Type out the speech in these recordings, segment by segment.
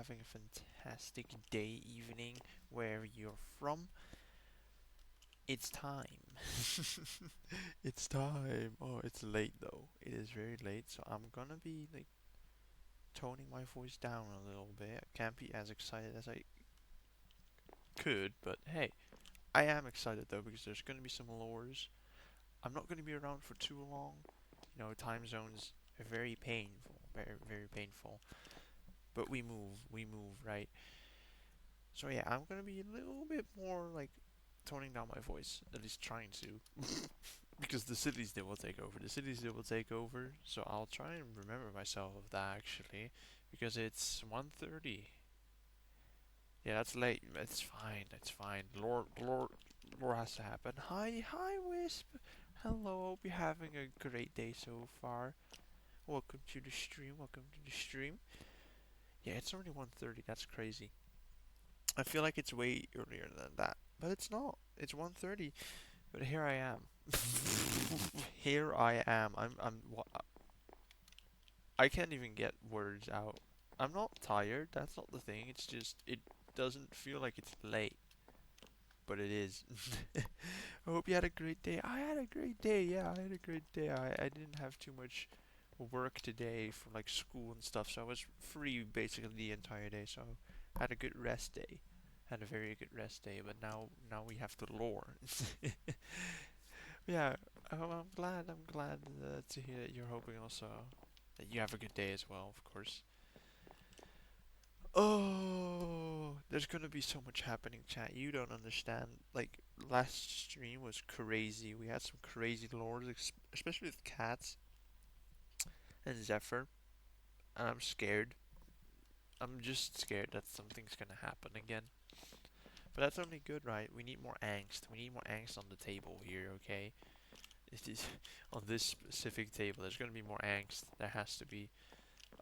having a fantastic day, evening, wherever you're from. It's time. It's time. Oh, it's late though. It is very late, so I'm gonna be like toning my voice down a little bit. I can't be as excited as I could, but hey, I am excited though because there's gonna be some lures. I'm not gonna be around for too long. Time zones are very painful, very very painful. But we move, right? So yeah, I'm gonna be a little bit more like toning down my voice, at least trying to, because the cities they will take over. The cities they will take over. So I'll try and remember myself of that actually, because it's 1:30. Yeah, that's late. It's fine. It's fine. Lore has to happen. Hi, Wisp. Hello. Hope you're having a great day so far. Welcome to the stream. Welcome to the stream. Yeah, it's already 1:30. That's crazy. I feel like it's way earlier than that, but it's not. It's 1:30. But here I am. Here I am. I can't even get words out. I'm not tired. That's not the thing. It's just it doesn't feel like it's late, but it is. I hope you had a great day. I had a great day. Yeah, I had a great day. I didn't have too much work today from like school and stuff, so I was free basically the entire day. So I had a good rest day. Had a very good rest day, but now we have to lore. Yeah, I'm glad. I'm glad to hear that you're hoping also that you have a good day as well, of course. Oh, there's gonna be so much happening, chat. You don't understand. Like last stream was crazy. We had some crazy lords, especially with cats and Zephyr. And I'm scared. I'm just scared that something's gonna happen again. But that's only good, right? We need more angst. We need more angst on the table here, okay? It is on this specific table. There's gonna be more angst. There has to be.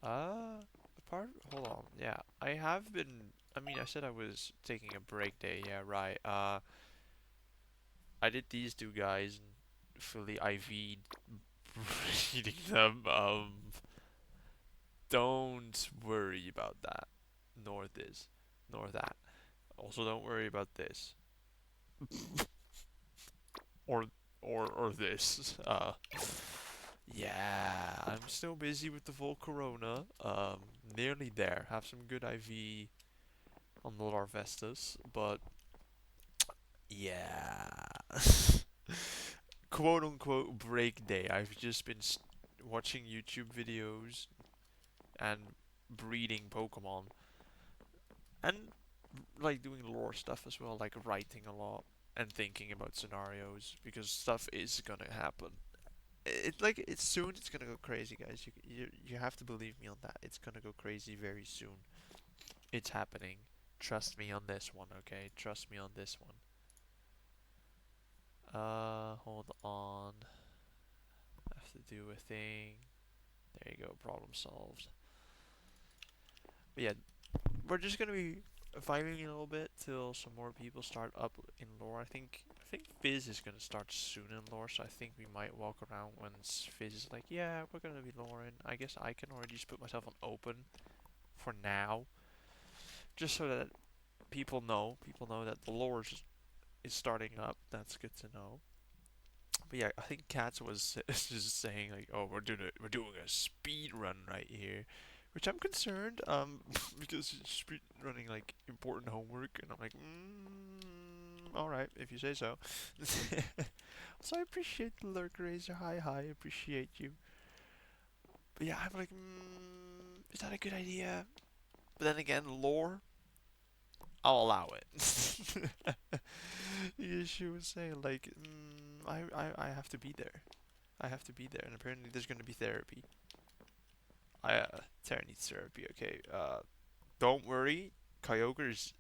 Apart. Hold on. Yeah, I have been. I mean, I said I was taking a break day. Yeah, right. I did these two guys and fully IV'd breeding them. Don't worry about that. Nor this. Nor that. Also, don't worry about this. Or, or this. Yeah, I'm still busy with the full Corona. Nearly there. Have some good IV on the Larvestus, but yeah, quote unquote break day. I've just been watching YouTube videos and breeding Pokemon and like doing lore stuff as well, like writing a lot and thinking about scenarios because stuff is gonna happen. It's soon. It's gonna go crazy, guys. You have to believe me on that. It's gonna go crazy very soon. It's happening. Trust me on this one, okay? Trust me on this one. Hold on. I have to do a thing. There you go. Problem solved. But yeah, we're just gonna be vibing a little bit till some more people start up in lore. I think Fizz is gonna start soon in lore, so I think we might walk around once Fizz is like, yeah, we're gonna be loring. I guess I can already just put myself on open for now, just so that people know that the lore is starting up. That's good to know. But yeah, I think Katz was just saying like, "Oh, we're doing a speed run right here," which I'm concerned, because it's speed running like important homework, and I'm like, all right, if you say so. So I appreciate the lurk raiser. Hi, appreciate you. But yeah, I'm like, is that a good idea? But then again, lore, I'll allow it. Yeah, she was saying like, I have to be there. I have to be there, and apparently there's gonna be therapy. Tara needs therapy. Okay. Don't worry. Kyogre's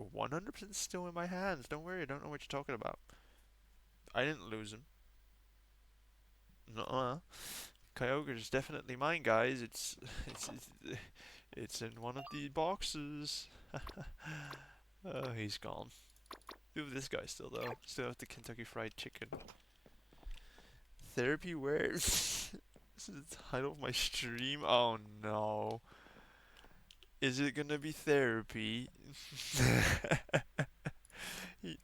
100% still in my hands. Don't worry. I don't know what you're talking about. I didn't lose him. Nuh-uh. Kyogre's definitely mine, guys. It's in one of the boxes. Oh, he's gone. Who this guy still though? Still have the Kentucky Fried Chicken. Therapy where? This is the title of my stream. Oh no. Is it gonna be therapy?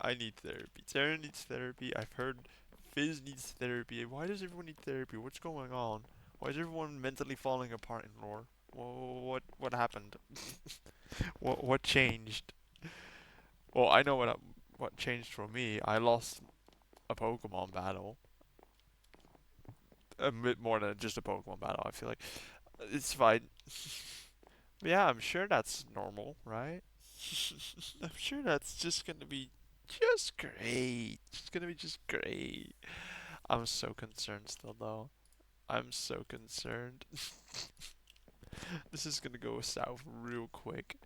I need therapy. Tara needs therapy. I've heard Fizz needs therapy. Why does everyone need therapy? What's going on? Why is everyone mentally falling apart in lore? What happened? What changed? Well, I know what changed for me. I lost a Pokemon battle. A bit more than just a Pokemon battle. I feel like it's fine. But yeah, I'm sure that's normal, right? I'm sure that's just gonna be just great. It's gonna be just great. I'm so concerned still though. I'm so concerned. This is gonna go south real quick.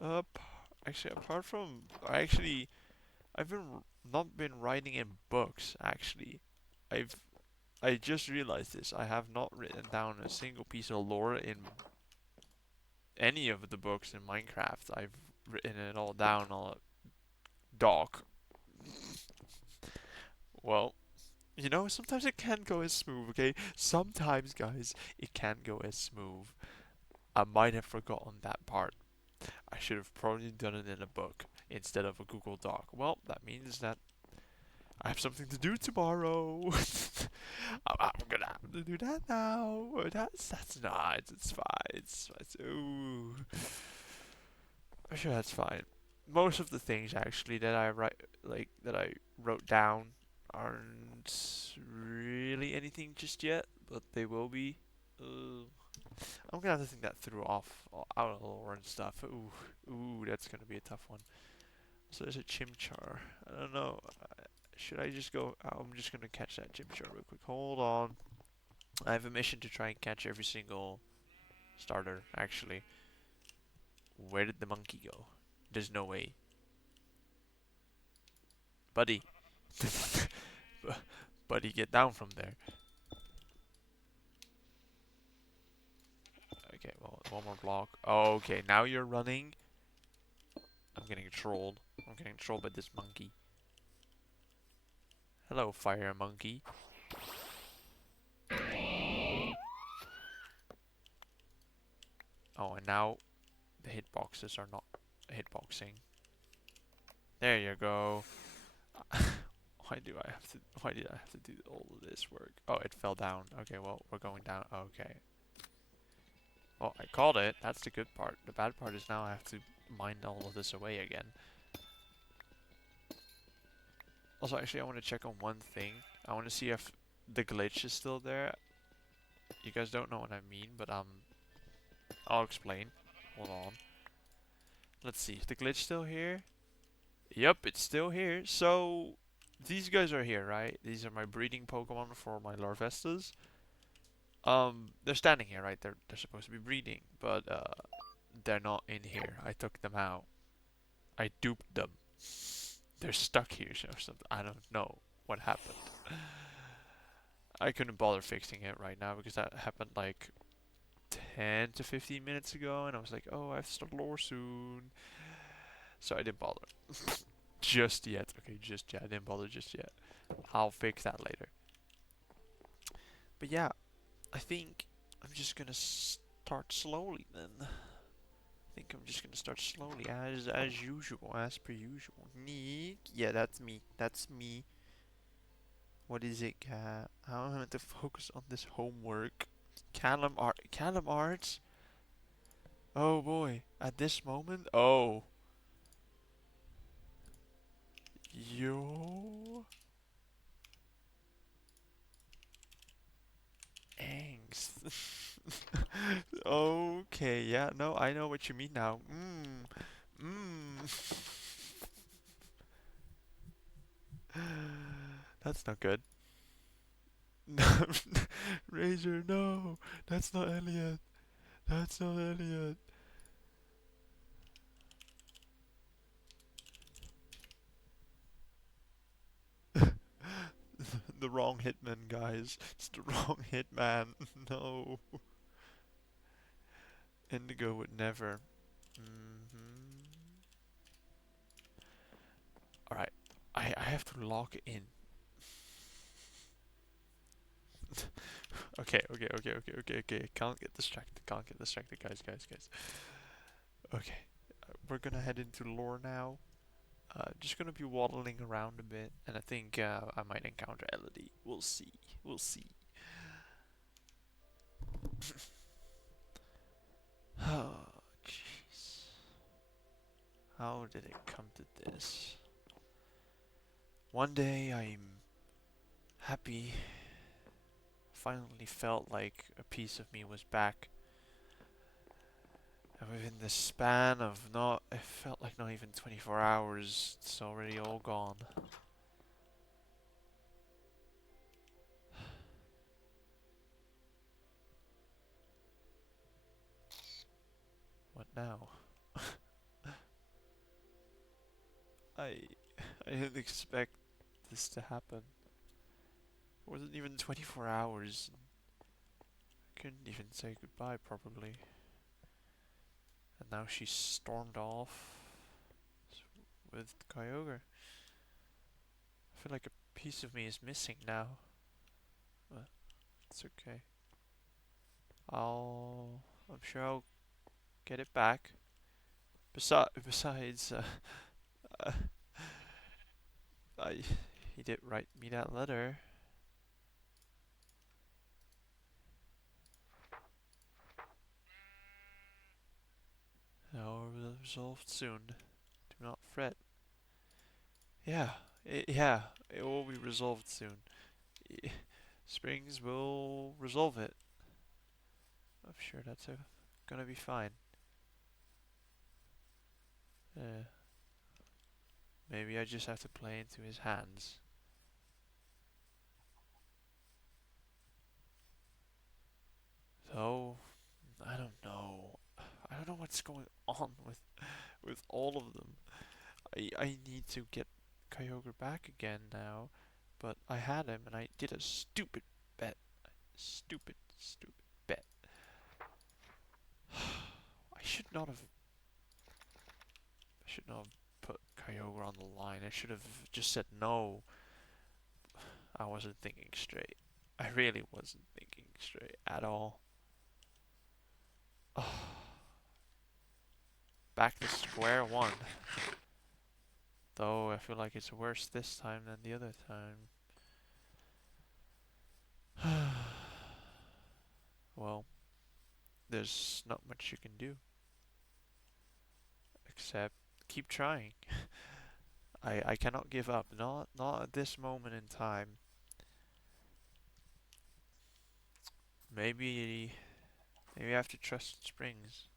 Uh, p- actually, apart from, I've not been writing in books. Actually, I've I just realized this. I have not written down a single piece of lore in any of the books in Minecraft. I've written it all down on a doc. Well, sometimes it can go as smooth, okay? Sometimes, guys, it can go as smooth. I might have forgotten that part. I should have probably done it in a book instead of a Google Doc. Well, that means that I have something to do tomorrow. I'm gonna have to do that now. That's not. It's fine. It's ooh. I'm sure that's fine. Most of the things actually that I write, like that I wrote down, aren't really anything just yet, but they will be. I'm gonna have to think that through out of the lore and stuff. Ooh, that's gonna be a tough one. So there's a Chimchar. I don't know. Should I just go? I'm just gonna catch that Chimchar real quick. Hold on. I have a mission to try and catch every single starter. Actually, where did the monkey go? There's no way, buddy. Buddy, get down from there. Okay, well, one more block. Oh, okay, now you're running. I'm getting trolled. I'm getting trolled by this monkey. Hello, fire monkey. Oh, and now the hitboxes are not hitboxing. There you go. Why did I have to do all of this work? Oh, it fell down. Okay, well, we're going down. Okay. Well, I called it. That's the good part. The bad part is now I have to mine all of this away again. Also, actually, I want to check on one thing. I want to see if the glitch is still there. You guys don't know what I mean, but I'll explain. Hold on. Let's see. Is the glitch still here? Yep, it's still here. So, these guys are here, right? These are my breeding Pokemon for my Larvestas. They're standing here, right? They're supposed to be breeding, but they're not in here. I took them out. I duped them. They're stuck here or something. I don't know what happened. I couldn't bother fixing it right now because that happened like 10 to 15 minutes ago, and I was like, oh, I have to start lore soon. So I didn't bother. Just yet. Okay, just yet. I didn't bother just yet. I'll fix that later. But yeah, I think I'm just gonna start slowly then. I think I'm just gonna start slowly as usual, as per usual. Nick, yeah, that's me. That's me. What is it, Cat? How am I meant to focus on this homework? Callum Arts. Oh boy, at this moment. Oh, yo, angst. Okay, yeah, no, I know what you mean now. That's not good. Razor, no, that's not Elliot. That's not Elliot. The wrong hitman, guys. It's the wrong hitman. No, Indigo would never. All right, I have to log in. Okay. Can't get distracted. Can't get distracted, guys. Okay, we're gonna head into lore now. Just gonna be waddling around a bit, and I think I might encounter Elodie. We'll see. We'll see. Oh, jeez. How did it come to this? One day I'm happy. Finally felt like a piece of me was back. And within the span of not, it felt like not even 24 hours, it's already all gone. What now? I I didn't expect this to happen. It wasn't even 24 hours. I couldn't even say goodbye properly. And now she stormed off with Kyogre. I feel like a piece of me is missing now. But it's okay. I'm sure I'll get it back. Besides, uh, I, he did write me that letter. Now resolved soon. Do not fret. Yeah, yeah, it will be resolved soon. Springs will resolve it. I'm sure gonna be fine. Uh, Maybe I just have to play into his hands. Though, I don't know. I don't know what's going on with all of them. I need to get Kyogre back again now, but I had him and I did a stupid bet. Stupid bet. I should not have. I should not have put Kyogre on the line. I should have just said no. I wasn't thinking straight. I really wasn't thinking straight at all. Back to square one. Though I feel like it's worse this time than the other time. Well, there's not much you can do except keep trying. I cannot give up. Not at this moment in time. Maybe maybe I have to trust Springs.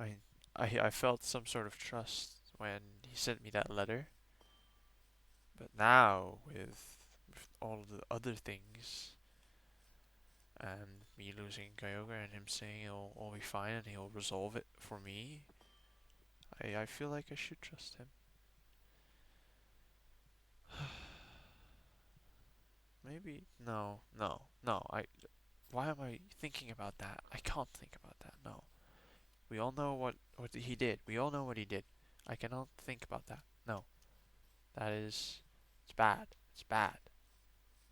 I I felt some sort of trust when he sent me that letter, but now with all the other things and me losing Kyogre and him saying it'll all be fine and he'll resolve it for me, I feel like I should trust him. Maybe no. Why am I thinking about that? I can't think about that. No. We all know what he did. We all know what he did. I cannot think about that. No. That is it's bad. It's bad.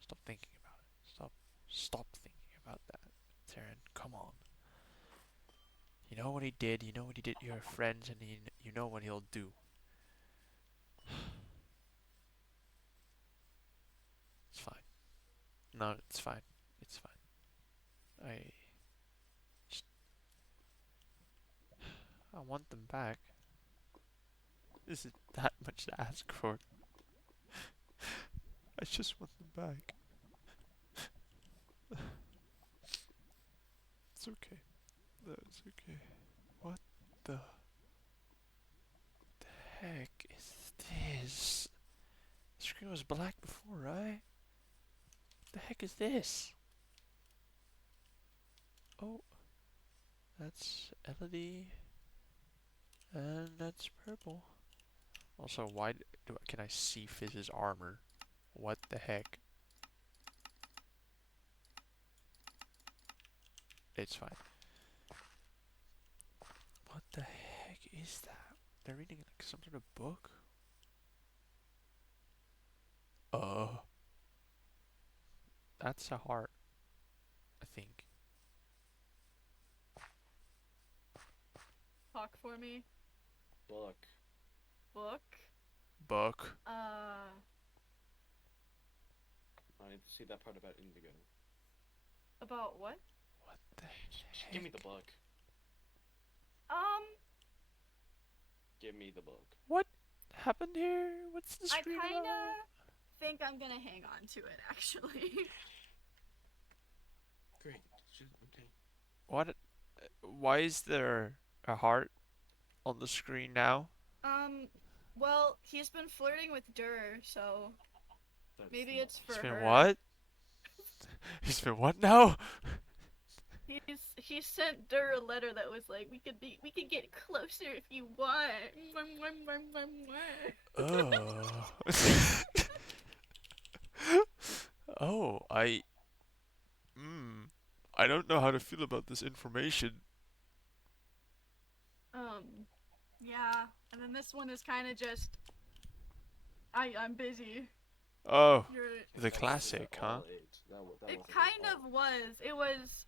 Stop thinking about it. Stop thinking about that. Taryn, come on. You know what he did. You know what he did to your friends, and you know what he'll do. It's fine. No, it's fine. It's fine. I just I want them back. Is it that much to ask for? I just want them back. It's okay. That's okay. What the heck is this? The screen was black before, right? What the heck is this? Oh, that's Elodie, and that's purple. Also, why can I see Fizz's armor? What the heck? It's fine. What the heck is that? They're reading like some sort of book? Uh, that's a heart, I think. talk for me? Book. Book? Book. I need to see that part about Indigo. About what? What the Just give me the heck? book. Um, Give me the book. What happened here? What's the I screen about? kinda think I'm gonna hang on to it, actually. Great. Okay. What? Why is there a heart on the screen now? um, well, he's been flirting with Durr, so That's maybe not. it's He's for been her. what? He's been what now? He sent Durr a letter that was like, we could get closer if you want. Oh. Oh, Hmm. I don't know how to feel about this information. um, yeah, and then this one is kind of just, I'm busy. Oh, You're. the That wasn't at classic, huh? all it. That It wasn't at kind all. of was. It was.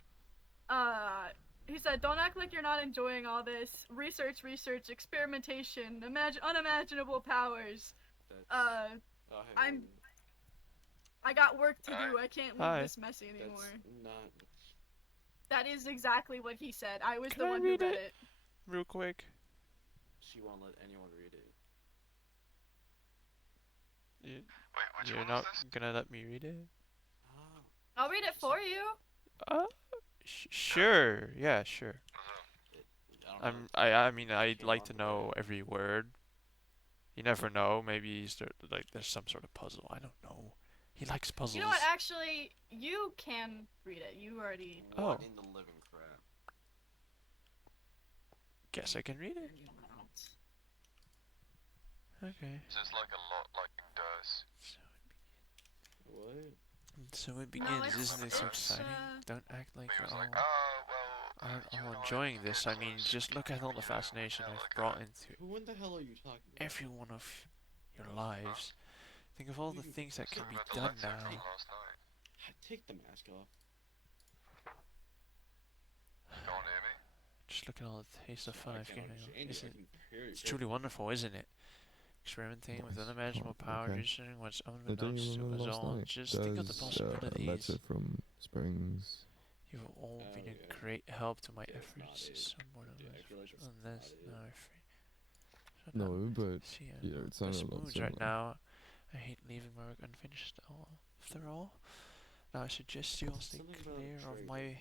Uh, he said, "Don't act like you're not enjoying all this research, research, experimentation, unimaginable powers. That's. Uh, Oh, hey, I'm. man. I got work to do. I can't leave Hi. this messy That's anymore." not. That is exactly what he said. I was Can the I one who read read it it. real quick? She won't let anyone read it. You, Wait, which you're one was not this? gonna let me read it? Ah. I'll read it So, for you. Uh, Yeah. sure. Yeah, sure. So, it, I don't know. I mean, It I'd came like to onto know the. every word. You never know. Maybe like there's some sort of puzzle. I don't know. He likes You know what? puzzles. Actually, you can read it. You already. What Oh, in the living crap? guess I can read it. Bring him out. Okay. so it's like a lot like Durs. What? So it No, begins. Isn't it so exciting? Don't act like He you was like, all oh, well, aren't you all and I enjoying can get this. I mean, close just look at all the you know, fascination have I've like brought into Who in the hell are you talking about? every one of your Huh? lives. Think of all Who the you? things that can Something be about the done light sex from now. last night. Take the mask off. Can't hear me? Just look at all the taste of fun I I've can't given you. understand you. I Isn't can hear you it's truly perfectly. wonderful, isn't it? Experimenting with Nice. unimaginable Oh, powers, okay. researching what's Don't you unbeknownst to remember us last all. night? Just think of the There's a letter possibilities. from Springs. You've all Oh been yeah. a great help to my That's not efforts. it. Someone of Yeah, I us feel like that's on not this, it. now I free. So now, No, but see, I'm yeah, not it in the sounded best a lot moods right similar. now. I hate leaving my work unfinished. After all, now I suggest you all stay Something about clear a of traitor my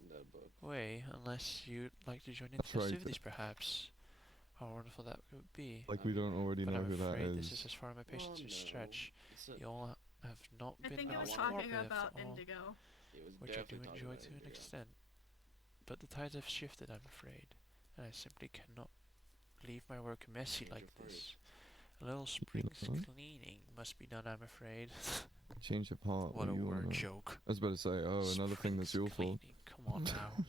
in that book. way, unless you'd like to join in the Traitor. festivities, perhaps. How wonderful that would be. Like I we mean, don't already But know I'm who that afraid this is is. as far as my well, patience will no. stretch. It's a. You all have not I been think the it I was most wanted. talking cooperative about at all, Indigo. It was which I do definitely talking enjoy about to an Indigo. extent. But the tides have shifted, I'm afraid, and I simply cannot leave my work messy Change like of heart. this. A little You Springs know? cleaning must be done, I'm afraid. Change of heart. What What a do you word wanna? joke. I was about to say, oh, another thing that's Springs your fault. cleaning, come on now.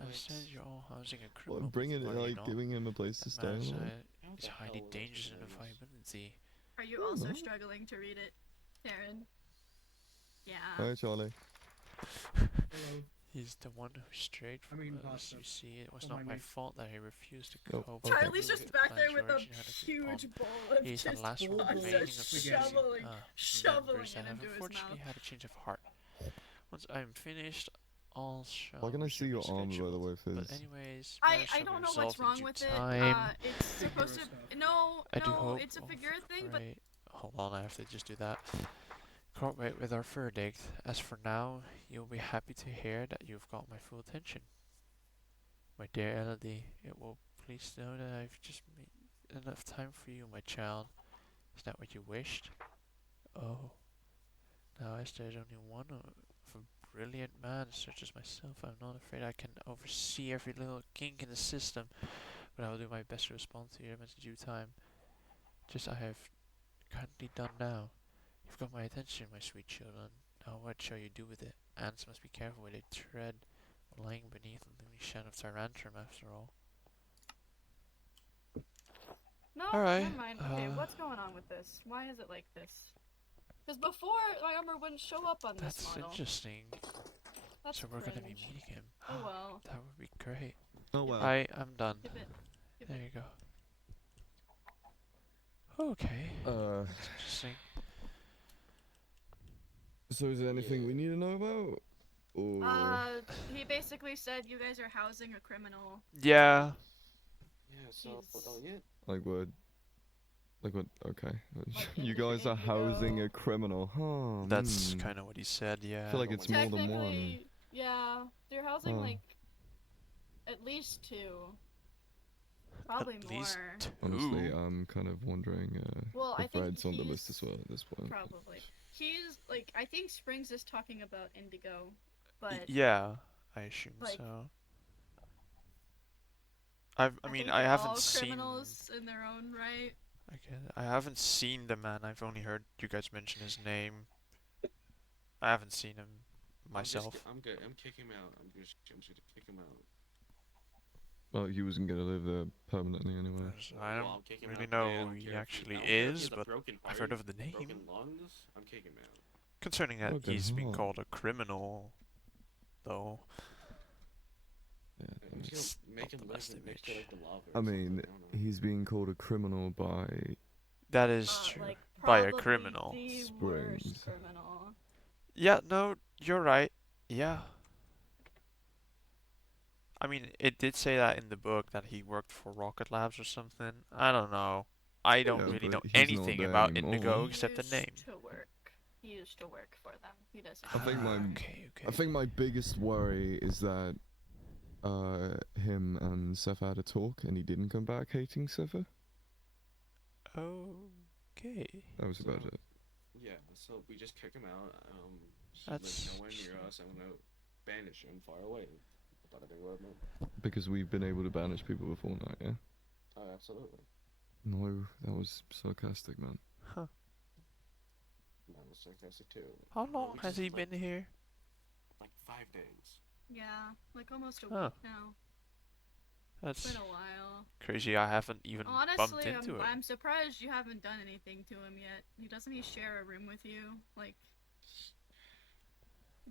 I What? said you're all housing a Well, criminal, bringing it, are you like not? giving him a place to That stay man and all. How is the highly hell are those dangerous in a flames? viability. Are you I don't also know. struggling to read it, Karen? Yeah. Hi, Charlie. Hello. He's the one who strayed I'm from eating us. pasta. You see, it was Don't not mind my me. fault that he refused to Oh, cope with okay. the Charlie's rules just and back there plans you with a originally had agreed upon. huge bowl of He's the just last bowl pasta, of remaining of the spaghetti. shoveling, members shoveling that it have into his unfortunately mouth. had a change of heart. Once I'm finished, all Why shall can I see resume your as arm, by the scheduled. way, But Fizz? anyways, I matters I shall be don't know what's resolved in wrong due with it. time. It's supposed Figure to. stuff. No, I do no, hope. it's a Oh, figure thing, but great. Hold on, I have to just do that. Cooperate with our verdict. As for now, you'll be happy to hear that you've got my full attention. My dear Elodie, it will please know that I've just made enough time for you, my child. Is that what you wished? Oh, now as there's only one of a brilliant man such as myself, I'm not afraid I can oversee every little kink in the system, but I will do my best to respond to you in due time, just as I have kindly done now. You've got my attention, my sweet children. Now what shall you do with it? Ants must be careful where they tread, lying beneath the loony shadow of Tyrantrum after all. no, Alright, never mind. Okay, what's going on with this? Why is it like this? Because before my armor wouldn't show up on this that's model. interesting. That's So we're gonna be cringe. meeting him. Oh well. That would be great. Oh well. I'm done. Give it. Give There it. you go. Okay. That's interesting. So is there anything we Yeah. need to know about? Or He basically said you guys are housing a criminal. Yeah. Yeah, so, He's- Elliot, like what? Like what? Okay. Like You guys are housing a criminal, huh? That's Hmm. kind of what he said, I yeah. feel like it's more than one. Technically, yeah, they're housing Oh. like at least two, probably At more. least Honestly, two. I'm kind of wondering Well, I if think Red's on the list he's- as well at this point. Probably. He's like, I think Springs is talking about Indigo, but Yeah, I assume like, so. I mean, think I they're haven't all seen. criminals in their own right. I haven't seen the man. I've only heard you guys mention his name. I haven't seen him myself. I'm good. I'm kicking him out. I'm just gonna kick him out. Well, he wasn't gonna live there permanently anyway. I Well, don't I'll kick him really out today. I know don't who he care if actually I don't care if he is, has a but broken I've heart, heard of the name. broken lungs. I'm kicking him out. Concerning that Broken he's been heart. called a criminal, though. Yeah. I'm thanks. just gonna make him the live best next to image. like the lava. I Or mean, something, I don't know. he's being called a criminal by. That is true. Like, By a probably criminal. the Springs. worst criminal. Yeah, no, you're right. Yeah. I mean, it did say that in the book that he worked for Rocket Labs or something. I don't know. I don't Yeah, really but know he's not anything there about anymore. Indigo He except the used name. to work. He used to work for them. He doesn't. I think my- Okay, okay. I think my biggest worry is that him and Sepha had a talk and he didn't come back hating Sepha. Okay. That was about So- it. Yeah, so we just kick him out. He That's lives nowhere near us. I'm gonna banish him far away. But I think we're Because we've been able to banish people before now, yeah? Oh, absolutely. No, that was sarcastic, man. Huh. That was sarcastic too. How We long has just he let- been here? Like 5 days. Yeah, like almost a Huh. week now. It's That's been a while. crazy. I haven't even bumped Honestly, into him. I'm surprised you haven't done anything to him yet. Doesn't he share a room with you? Like,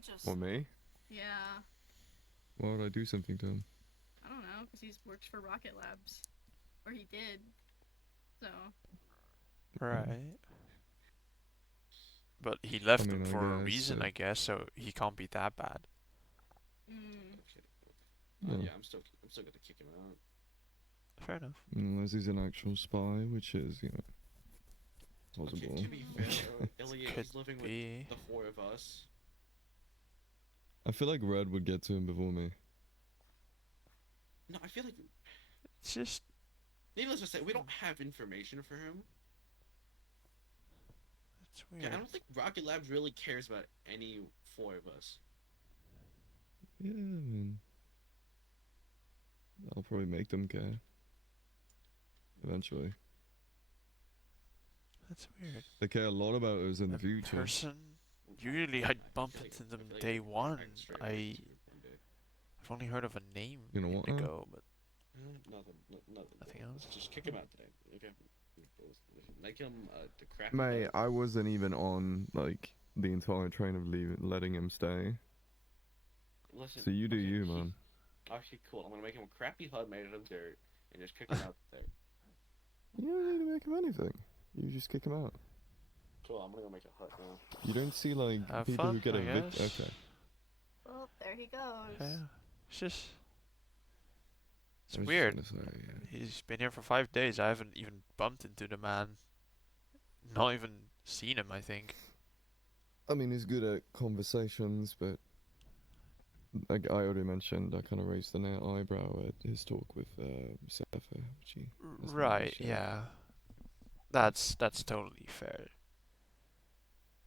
just Or me? yeah. Why would I do something to him? I don't know, because he works for Rocket Labs, or he did. So Right. But he left mean, them I for a guess, reason, I guess, so he can't be that bad. Okay. Yeah. Yeah, I'm still gonna kick him out. Fair enough. Unless he's an actual spy, which is, you know, Okay, possible. to be fair, Elliot Could is living with be. the 4 of us. I feel like Red would get to him before me. No, I feel like, It's just needless to say, we don't have information for him. it's Yeah, weird. I don't think Rocket Labs really cares about any 4 of us. Yeah, I mean, I'll probably make them care. Eventually. That's weird. They care a lot about us in the A future. person. Usually I'd bump into them day one. I've only heard of a name, You know what, now? Indigo, but Nothing. Nothing else? Just kick him out today. Okay. Make him the crap. Mate, I wasn't even on, like, the entire train of letting him stay. Listen, So you do okay, you, man. Actually, cool. I'm gonna make him a crappy HUD made out of dirt and just kick him out there. You don't need to make him anything. You just kick him out. Cool. I'm gonna go make a HUD now. You don't see, like, Have people who fun, get I evicted. guess. Okay. well, there he goes. yeah. It's just it's I was just weird. gonna say, yeah. He's been here for 5 days. I haven't even bumped into the man. Not even seen him, I think. I mean, he's good at conversations, but like I already mentioned, I kind of raised an eyebrow at his talk with Sapphire, which he hasn't Right, managed yet. yeah. That's totally fair.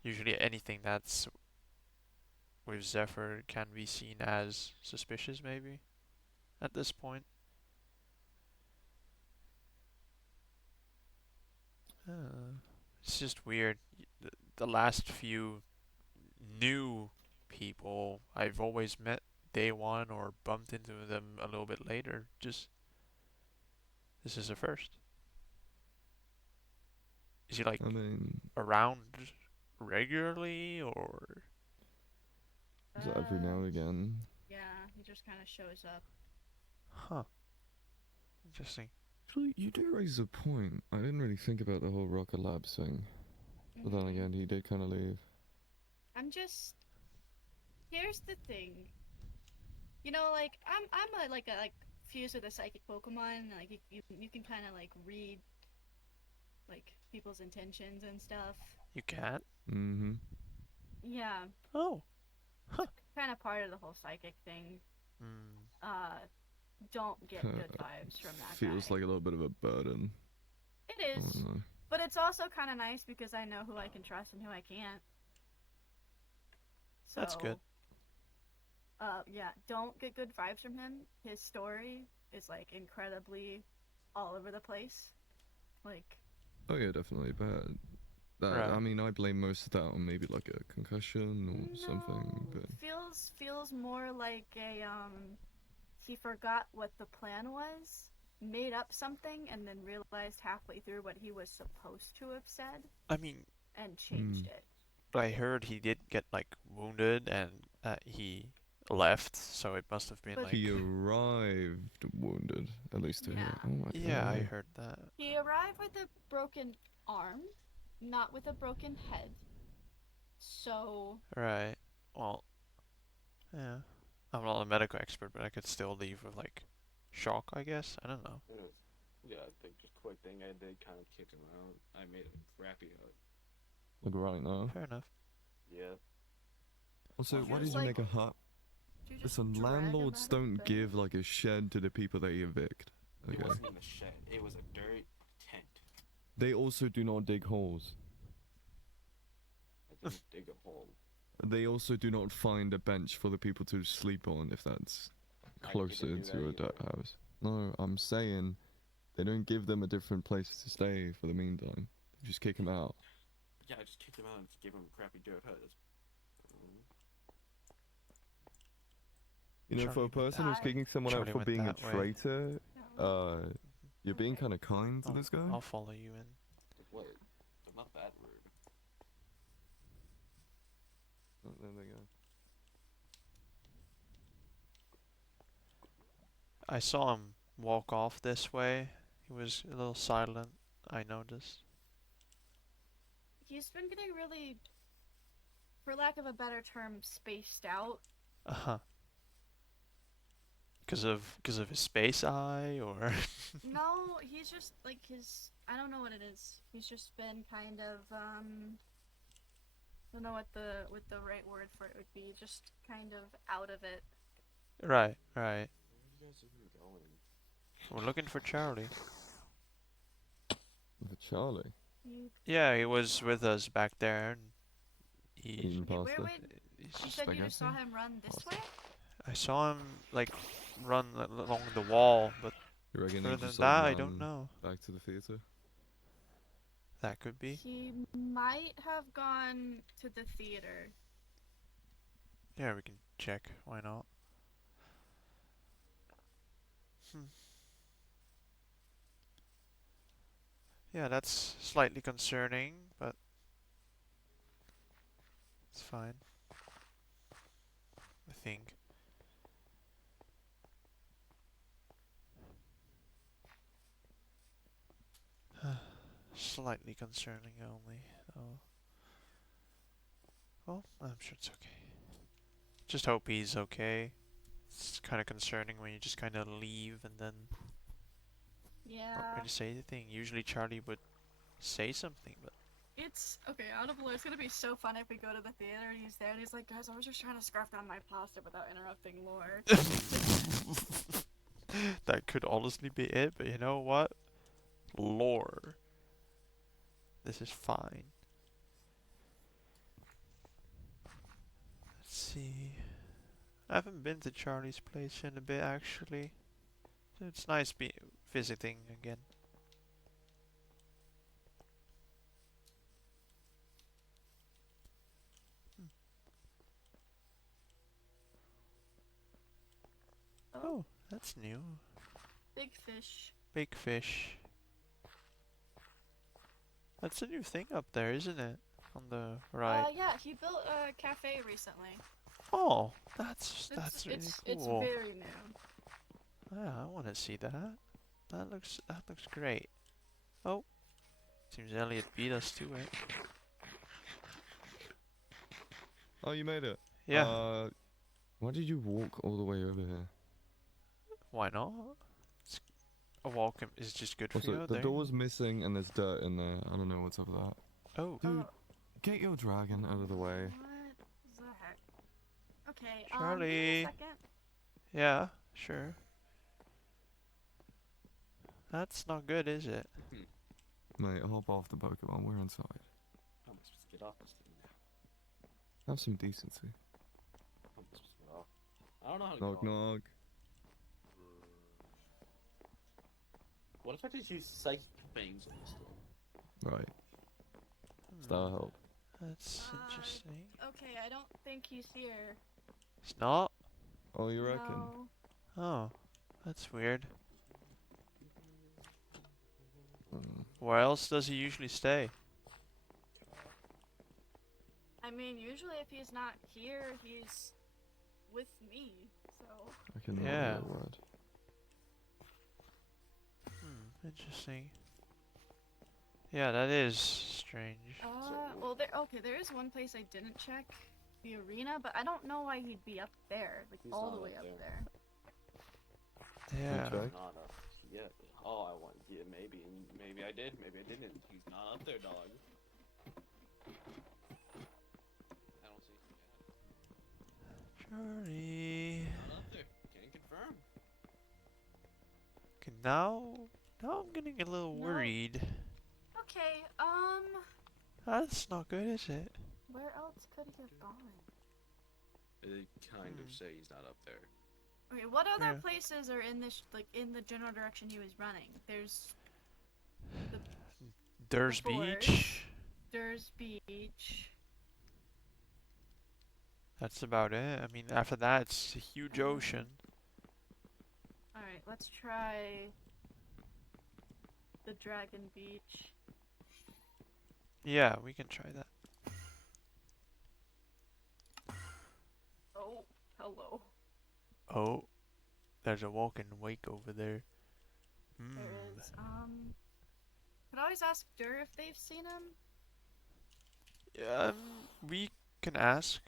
Usually anything that's with Zephyr can be seen as suspicious, maybe, at this point. It's just weird. The last few new people I've always met day one or bumped into them a little bit later. Just this is the first. Is he like I mean, around regularly or is that every now and again? Yeah, he just kind of shows up. Huh. Interesting. Actually, you do raise a point. I didn't really think about the whole Rocket Labs thing. But then Mhm. again, he did kind of leave. I'm just. Here's the thing. You know, like I'm like fused with a psychic Pokemon. Like you can kind of like read like people's intentions and stuff. You can? Mm-hmm. Yeah, Oh. Huh. kind of part of the whole psychic thing. Hmm. Uh, don't get good vibes from that Feels guy. like a little bit of a burden. It I is, don't know. but it's also kind of nice because I know who I can trust and who I can't. That's good. So, yeah, don't get good vibes from him. His story is like incredibly all over the place. Like, Oh yeah, definitely. But that, I Right. mean, I blame most of that on maybe like a concussion or something. no, But feels more like a he forgot what the plan was, made up something, and then realized halfway through what he was supposed to have said I mean, and changed mm, it. I heard he did get like wounded and he left, so it must have been But like. he arrived wounded, at least to her. yeah, Oh my Yeah, I god. heard that. he arrived with a broken arm, not with a broken head. So, Right. Well, yeah. I'm not a medical expert, but I could still leave with like shock, I guess. I don't know. It was, yeah, I think just quick thing. I did kind of kick him out. I made him crappy hut. Like right now. Fair enough. Yeah. Also, Did why you did just, you like- make a hut? did you just Listen, drag him landlords out of don't bed? give like a shed to the people they evict. It Okay. wasn't even a shed. It was a dirt tent. They also do not dig holes. I didn't dig a hole. They also do not find a bench for the people to sleep on if that's I closer didn't do to a that dirt either. house. No, I'm saying they don't give them a different place to stay for the meantime. They just kick them out. Yeah, I just kicked him out and just gave him a crappy dirt hut. You know, for Charlie a went person who's that kicking someone out Charlie for went being a that way. traitor, No. you're being Okay. kind of kind to I'll, this guy. I'll follow you in. Like, what? I'm not that rude. Oh, there they go. I saw him walk off this way. He was a little silent, I noticed. He's been getting really, for lack of a better term, spaced out. Uh-huh. Because of his space eye, or No, he's just like I don't know what it is. He's just been kind of I don't know what the right word for it would be. Just kind of out of it. right. Where are you guys even going? We're looking for Charlie. For Charlie. You, Yeah, he was with us back there, and Eating okay, pasta. he's you just said like, you just saw him run this Awesome. way? I saw him like run along the wall, but You reckon he further than just that, like I don't ran know. back to the theater? That could be. He might have gone to the theater. Yeah, we can check. Why not? Yeah, that's slightly concerning, but it's fine. I think. Slightly concerning only, though. Well, I'm sure it's okay. Just hope he's okay. It's kind of concerning when you just kind of leave and then not Yeah. really say anything. Usually Charlie would say something, but It's okay, out of lore, it's gonna be so fun if we go to the theater and he's there and he's like, guys, I was just trying to scarf down my pasta without interrupting lore. that could honestly be it. But you know what? Lore. This is fine. Let's see. I haven't been to Charlie's place in a bit, actually. So it's nice visiting again. Oh, that's new. Big fish. Big fish. That's a new thing up there, isn't it? On the right. Yeah, he built a cafe recently. Oh, that's really It's cool. very new. Yeah, I want to see that. That looks great. Oh, seems Elliot beat us to it. Oh, you made it. Yeah. Why did you walk all the way over here? Why not? It's, a walk is just good for Also, you. the There you door's go. missing and there's dirt in there. I don't know what's up with that. Oh, Dude, Oh, get your dragon out of the way. what the heck? Okay, give me a Charlie. second. Yeah, sure. That's not good, is it? Mate, hop off the Pokemon. We're inside. How am I supposed to get off this thing now? Have some decency. How am I supposed to get off? I don't know how to Knock get off. knock. What if I just use psychic things on this thing? Right. Hmm, That'll help. That's interesting. Okay, I don't think he's here. It's not? Oh, you reckon? No. Oh, that's weird. Mm. Where else does he usually stay? I mean, usually if he's not here, he's with me. So. I cannot Yeah. hear a word. Interesting. Yeah, that is strange. Well, there is one place I didn't check, the arena, but I don't know why he'd be up there, like He's all not the way up up there. there. Yeah. Okay. Not up yet. Oh, I want. Yeah, maybe. Maybe I did. Maybe I didn't. He's not up there, dog. I don't see him yet. Charlie. Not up there. Can't confirm. Okay, now I'm getting a little No. worried. Okay, That's not good, is it? where else could he have gone? They kind of say he's not up there. Okay, what other Yeah. places are in this, like, in the general direction he was running? There's There's forest. beach. Durs Beach. That's about it. I mean, after that, it's a huge ocean. Alright, let's try the Dragon Beach. Yeah, we can try that. Oh, hello. Oh, there's a walking wake over there. There is, could always ask Dur if they've seen him. We can ask.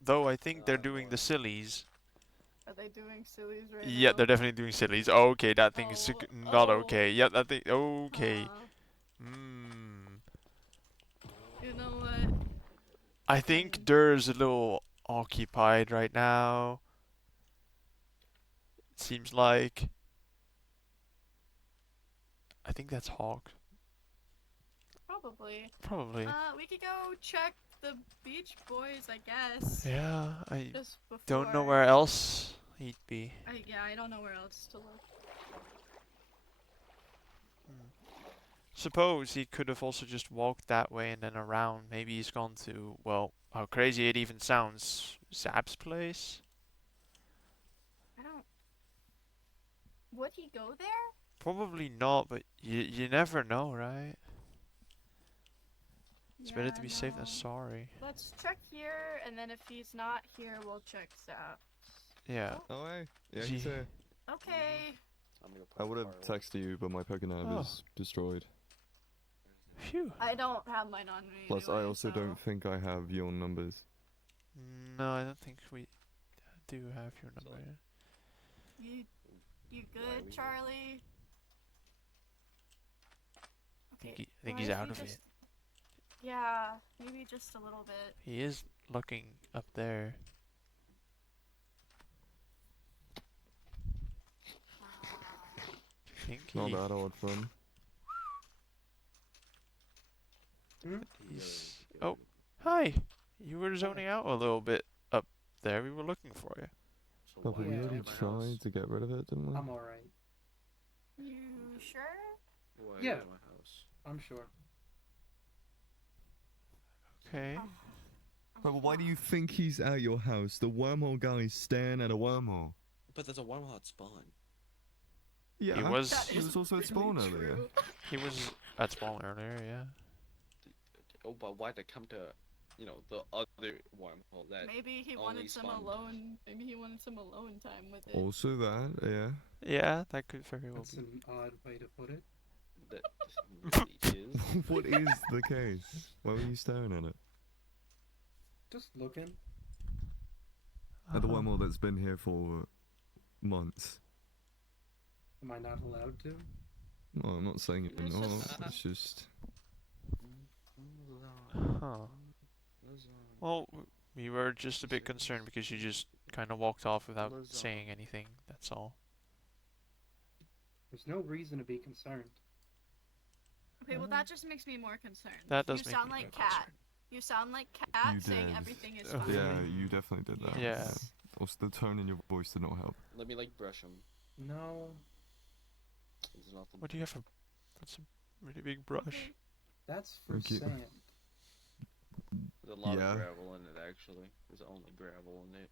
Though I think they're doing boy. the Sillies. Are they doing Sillies right Yeah, now? they're definitely doing Sillies. Okay, that thing is Oh, not oh. okay. Yeah, that thing. Okay. Uh, you know what? I think Dur's a little occupied right now. It seems like. I think that's Hawk. Probably. Probably. We could go check the Beach Boys, I guess. Yeah, I Just before. don't know where else he'd be. Yeah, I don't know where else to look. Suppose he could have also just walked that way and then around. Maybe he's gone to, well, how crazy it even sounds, Zap's place? I don't. Would he go there? Probably not, but you never know, right? It's better to be safe than no. sorry. Let's check here, and then if he's not here, we'll check Zap. Yeah. Oh, hey. Yeah, Gee. he's here. Okay. I'm gonna I would have texted you, but my Pokénav is destroyed. Phew. I don't have mine on me. Plus, anyway, I also so. don't think I have your numbers. No, I don't think we do have your number. You Why are good, we here? Charlie? Okay. I think or he's if out he of just- it. Yeah, maybe just a little bit. He is looking up there. I think Not he, that odd fun. he's... Oh, hi! You were zoning out a little bit up there. We were looking for you. So Oh, why but are we you already at my house? tried to get rid of it, didn't we? I'm alright. You sure? Why are you Yeah. at my house? I'm sure. Okay. But why do you think he's at your house? The wormhole guy's staring at a wormhole. But there's a wormhole at spawn. Yeah, He was... He was also at spawn earlier. He was at spawn earlier, yeah. Oh, but why'd they come to you know, the other wormhole that Maybe he only wanted some spawned- alone. Maybe he wanted some alone time with it. Also that, yeah. Yeah, that could very well That's be. an odd way to put it. that really is. What is the case? Why were you staring at it? Just looking. At the Uh-huh. wormhole that's been here for months. Am I not allowed to? No, I'm not saying you're It's not. just- It's just. Huh. Well, we were just a bit concerned because you just kind of walked off without saying anything. That's all. There's no reason to be concerned. Okay, well that just makes me more concerned. That does you make sound me like more Cat. concerned. You sound like Cat You saying did. everything is Oh, fine. Yeah, you definitely did that. Yeah. Yes. Also, the tone in your voice did not help. Let me like brush him. No, There's nothing. What do you have? That's a really big brush. Okay. that's for Okay. sand. There's a lot Yeah. of gravel in it actually. There's only gravel in it.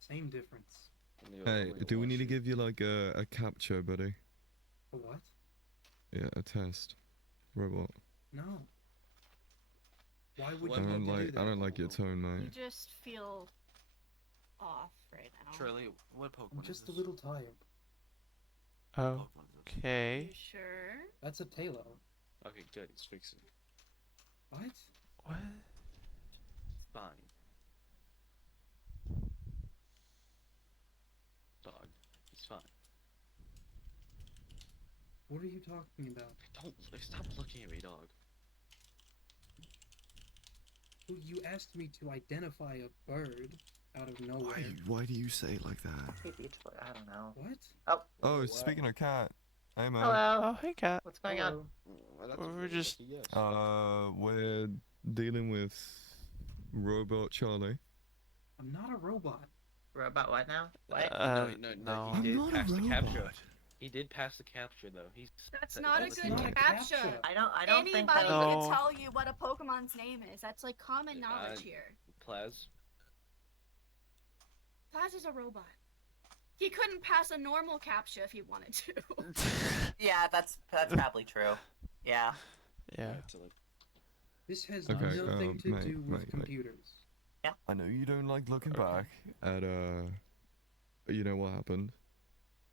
Same difference. And the Hey, only do we need to washing- give you like a capture, buddy? A what? Yeah, a test. Robot. No. Why would What you I don't need to do like. that? I don't like your tone, You mate. just feel off right now. Charlie, what Pokemon I'm just is a this? little tired. Oh, Pokemon is this? okay. You sure? That's a Tailo. Okay, good. It's fixing. What? What? It's fine. Dog. It's fine. What are you talking about? Don't stop looking at me, dog. Well, you asked me to identify a bird out of nowhere. Why do you say it like that? I don't know. What? Oh, Wow. speaking of cat. Hey, man. Hello. Oh, hey, Cat. What's going on? Hello. That's Well, a we're really just- lucky guess. We're dealing with Robot Charlie. I'm not a robot. About what now? What? No. He did I'm not pass a the capture. robot. He did pass the capture though. That's not a That's good not a capture. captcha. I don't think Anybody that No. was can tell you what a Pokemon's name is. That's like common Yeah, knowledge I- here. Plaz. Plaz is a robot. He couldn't pass a normal captcha if he wanted to. Yeah, that's probably true. Yeah. Yeah. So, like, This has Okay, nothing to mate, do with mate. computers. I know you don't like looking Okay. back at you know what happened.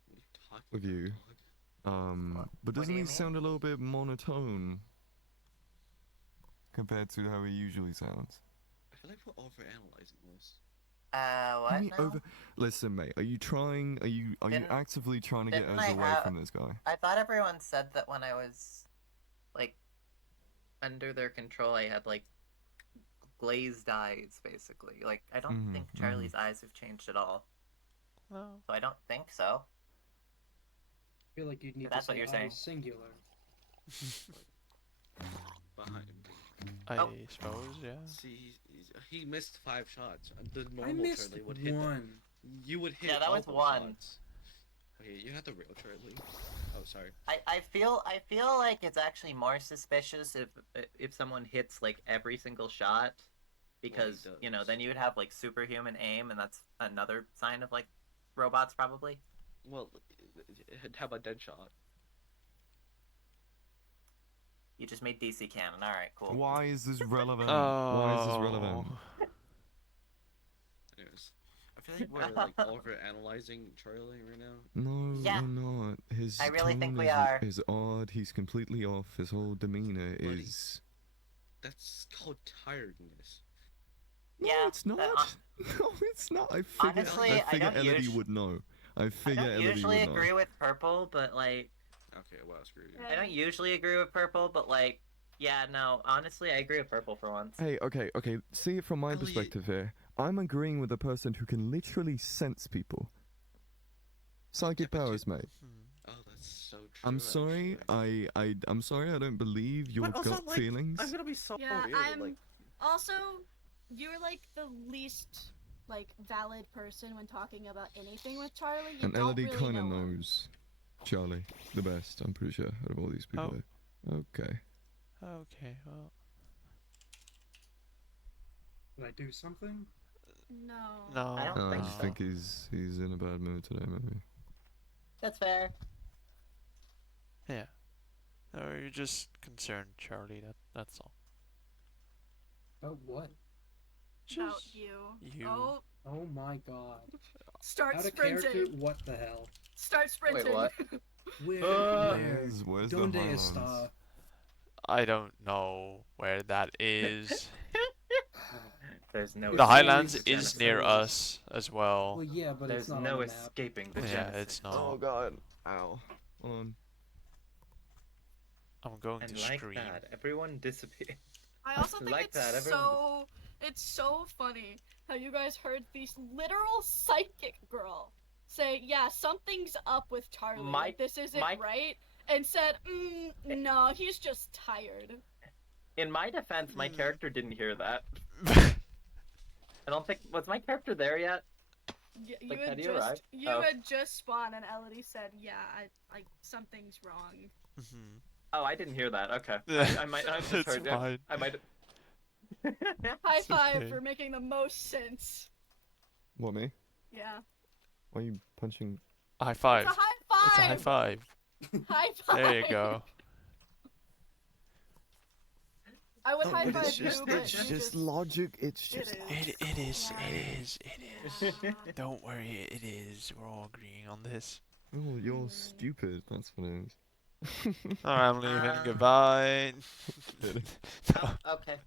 what are you talking With about, you. dog? But do doesn't you he mean? sound a little bit monotone compared to how he usually sounds? I feel like we're overanalyzing this. What I mean, now? Listen, mate. Are you trying? Are you Didn't- actively trying to get didn't us I away have- from this guy? I thought everyone said that when I was, like, under their control, I had, like, glazed eyes, basically. Like, I don't Mhm, think Charlie's eyes have changed at all. No. So I don't think so. I feel like you'd need That's to what say you're I saying. singular. Behind him. I Oh. suppose, yeah. See, he missed 5 shots. The I normal missed Charlie would hit them. one. You would hit Yeah, that all was those one. shots. Okay, you're not the real Charlie. Oh, sorry. I feel like it's actually more suspicious if someone hits like every single shot, because you know does. then you would have like superhuman aim, and that's another sign of like robots probably. Well, how about Deadshot? You just made DC canon. All right, cool. Why is this relevant? Oh. Why is this relevant? Anyways, I feel like we're like over-analyzing Charlie right now. No, Yeah. we're not. His I really think tone we is, are. is odd. He's completely off. His whole demeanor Buddy. is. That's called tiredness. No, Yeah, it's not. that- No, it's not. I figure. Honestly, I I figure don't Elodie usu- would know. I figure I don't Elodie usually would agree know. with purple, but like Okay, well, screw you. Yeah. I don't usually agree with purple, but like yeah, no, honestly, I agree with purple for once. Hey, okay. See it from my Elodie- perspective here. I'm agreeing with a person who can literally sense people. Psychic but you- powers, mate. Oh, that's so true. I'm sorry. actually. I'm sorry. I don't believe your But also, gut like, feelings. I'm gonna be so Yeah, real. I'm Like, also you're like the least like valid person when talking about anything with Charlie. You And don't Elodie really kind of know him. knows Charlie the best. I'm pretty sure out of all these people. Okay. Okay, well. Did I do something? No. No. I don't I think just so. think he's in a bad mood today, maybe. That's fair. Yeah. No, you're just concerned, Charlie. That's all. Oh, what? About Just you. you. Oh, Oh my god. start Out of character? sprinting. What the hell? Start sprinting. what? Where? Where's the Donde Highlands? está? I don't know where that is. There's no It's The always Highlands escaping the is just near those. us as well. Well, yeah, but There's it's not no on the map. escaping the Yeah, Genesis. it's Oh not. god. Ow. Hold on. I'm going And to like scream. that, everyone disappeared. I also think Like it's that, everyone it's so funny how you guys heard this literal psychic girl say, "Yeah, something's up with Charlie. Like, this isn't right," and said, "No, he's just tired." In my defense, my Hmm. character didn't hear that. I don't think was my character there yet. You Like, had had he just arrived? you Oh. had just spawned, and Elodie said, "Yeah, I something's wrong." Mhm. Oh, I didn't hear that. Okay, I might. I just It's heard. fine. I might. High It's five okay. for making the most sense. What, me? Yeah, Why are you punching? High five. it's a high It's a five. high five. High five. There you go. I would high but five it's just, you, but it's you just logic. It's It just is. logic. It is. Yeah. It is. It is. Yeah. Don't worry. It is. We're all agreeing on this. Oh, you're stupid. That's what it is. All right, I'm leaving. Um, Goodbye. Oh, okay.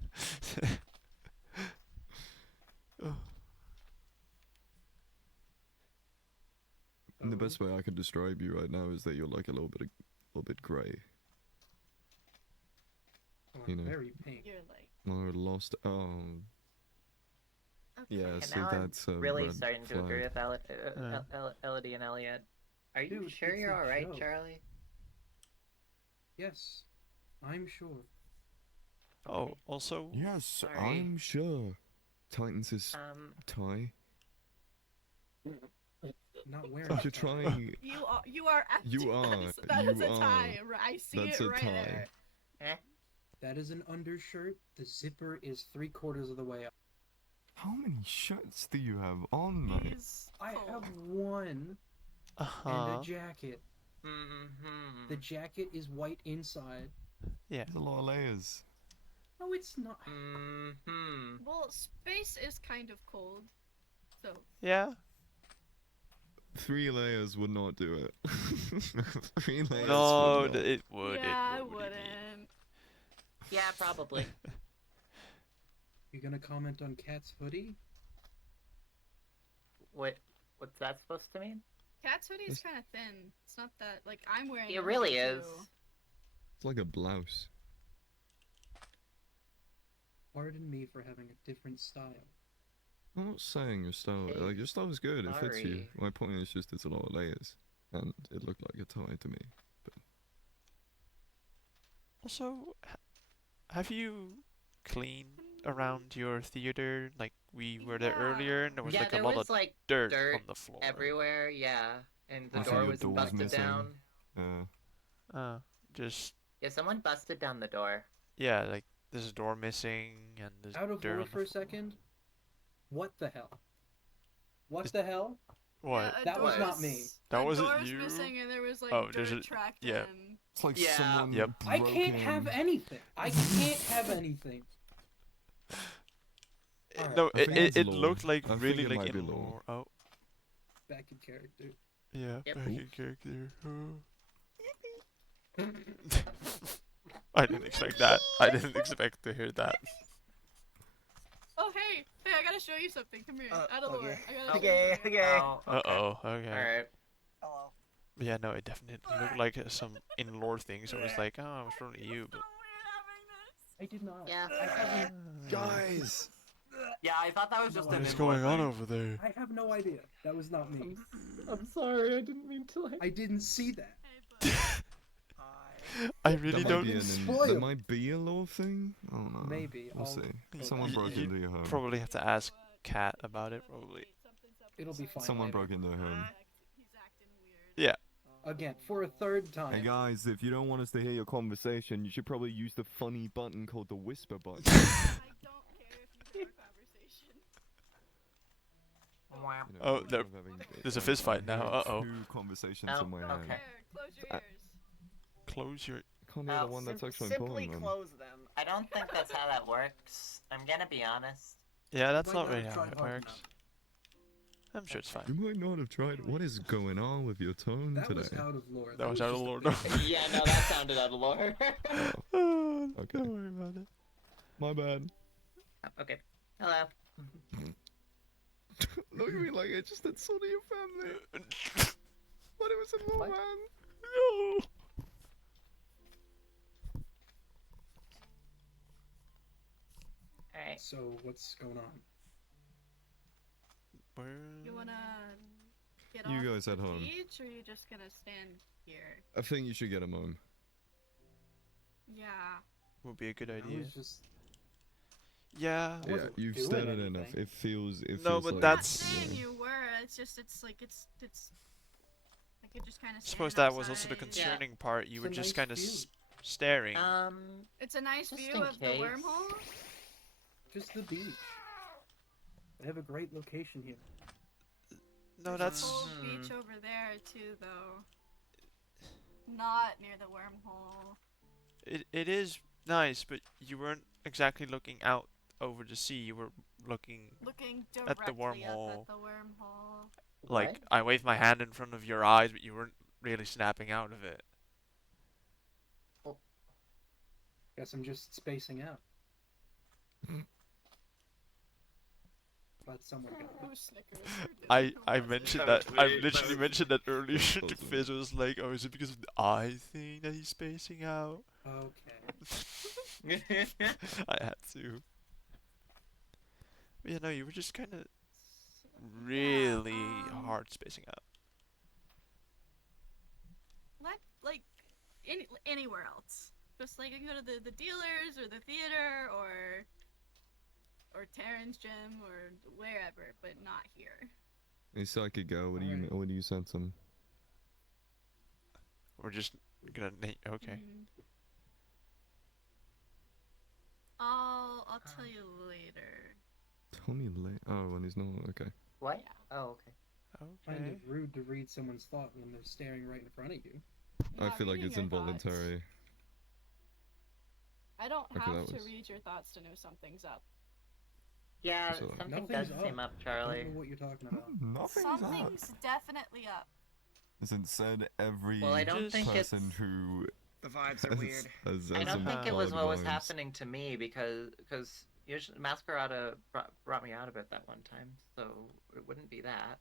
And the best way I could describe you right now is that you're like a little bit grey. Oh, You know. very pink. You're like, Or lost. Oh, okay. yeah. And See, now that's a I'm really red starting to flag. agree with Yeah. Elodie and Elliot. Are you Dude, sure it's you're a alright, joke. Charlie? Yes, I'm sure. Oh, also. Yes, Sorry. I'm sure. Tightens his tie. Not wearing. Oh, a you're tie. trying. You are acting. You are, That is you a tie. are. I see That's it a right tie. there. That is an undershirt. The zipper is 3/4 of the way up. How many shirts do you have on, mate? He's I cold. have one Uh and huh. a jacket. Mm-hmm. The jacket is white inside. Yeah. There's a lot of layers. No, it's not. Mm-hmm. Well, space is kind of cold, so Yeah. 3 layers would not do it. 3 layers No, would not. it would. yeah, I it would. What do you mean? wouldn't. Yeah, probably. You gonna comment on Cat's hoodie? What's that supposed to mean? Cat's hoodie is kind of thin. It's not that like I'm wearing. It a really hoodie, is. too. It's like a blouse. Pardon me for having a different style. I'm not saying your style. Hey, Like your style is good. It fits you. sorry. My point is just it's a lot of layers, and it looked like a tie to me. Also, have you cleaned around your theater? Like we were there Yeah. earlier, and there was Yeah, like a there lot was of like dirt dirt on the floor. everywhere. Yeah, and the Also, door your was door's busted missing. down. Just Yeah, someone busted down the door. yeah, like there's a door missing and there's Out of dirt order on the for a floor. second. What the hell? What Is- the hell? What? Yeah, a That was door not is- me. That a wasn't door's you? missing, and there was like Oh, there's dirt a- tracked yeah. in. It's like Yeah. someone Yep. I broke can't have in. anything. I can't have anything. Alright. No, I think it it's looked lore. like I think really it like might in be lore. lore. Oh, Back in character. yeah, Yep. back in character. I didn't expect that. I didn't expect to hear that. Oh hey, I gotta show you something. Come here, out of lore. okay. I gotta show you something. Oh, Uh oh. Okay. Alright. Hello. Yeah, no, it definitely looked like some in lore thing. So it was like, oh, it's probably you, but. I did not. Yeah. I haven't. Guys, Yeah, I thought that was just What an What is indoor going on thing. over there? I have no idea. That was not me. I'm sorry. I didn't mean to. I didn't see that. Hey, bud. Hi. I really that might don't. be It's that spoiled. might be a lore thing. I don't know. Maybe. We'll I'll- see. I'll- Someone You- broke you into your home. Probably have to ask Kat about it. Probably. It'll be fine. Someone later. broke into her home. He's acting weird. Yeah. Again, for a third time. Hey guys, if you don't want us to hear your conversation, you should probably use the funny button called the whisper button. I don't care if you hear our conversation. Wow. You know, Oh, I'm there- having- there's a I'm fist fight now, having uh-oh. 2 conversations Oh, in my okay. head. There, close your Uh, ears. Close your. can't be the one that's actually simply pulling them. close them. I don't think that's how that works. I'm gonna be honest. Yeah, that's might not not really have how tried it hard works. enough. I'm sure it's fine. You might not have tried. What is going on with your tone That today? was out of lore. That was out of just a lore. bit- Yeah, no, that sounded out of lore. Oh, Okay. Don't worry about it. My bad. Oh, okay. Hello. Look at me like I just had son of your family. But it was a law, What? man. No. Alright. So what's going on? You wanna get You off guys the at home. beach, or you just gonna stand here? I think you should get him home. Yeah. Would be a good I idea. was just Yeah. I Yeah, wasn't you've doing started enough. anything. It feels. It No, feels but like, that's- I'm not saying yeah. you were. It's just it's like it's. I could just kind of. I suppose that was also the concerning part. You It's were a just nice kind of view. staring. It's a nice Just view in of the case. wormhole. Just the beach. They have a great location here. No, There's that's a whole beach over there too, though. Not near the wormhole. it is nice, but you weren't exactly looking out over the sea. You were looking Looking the directly up wormhole. at the wormhole. like I waved my hand in front of your eyes, but you weren't really snapping out of it. Guess I'm just spacing out. Glad someone got it. Oh, Snickers. I mentioned that. I literally mentioned that earlier to Fizz. I was like, oh, is it because of the eye thing that he's spacing out? Okay. I had to. But yeah, no, you were just kind of really hard spacing out. Like anywhere else. Just like you can go to the dealers or the theater or Terran's gym or wherever, but not here. Hey, psychic girl, what do you sense him? We're just gonna okay. Mhm. I'll tell you later. Tell me late. Oh, when he's not. Okay. What? Oh, okay. Kind Okay. of rude to read someone's thought when they're staring right in front of you. I'm I not feel like reading it's your thoughts. involuntary. I don't Okay, have that to was- read your thoughts to know something's up. Yeah, So, something Nothing's does up. seem up, I Charlie. don't know what you're talking about. Something's definitely up. Hasn't said every Well, I don't think it's. who The vibes are weird. I don't think it was what was vibes. happening to me because usually Masquerada brought me out of it that one time, so it wouldn't be that.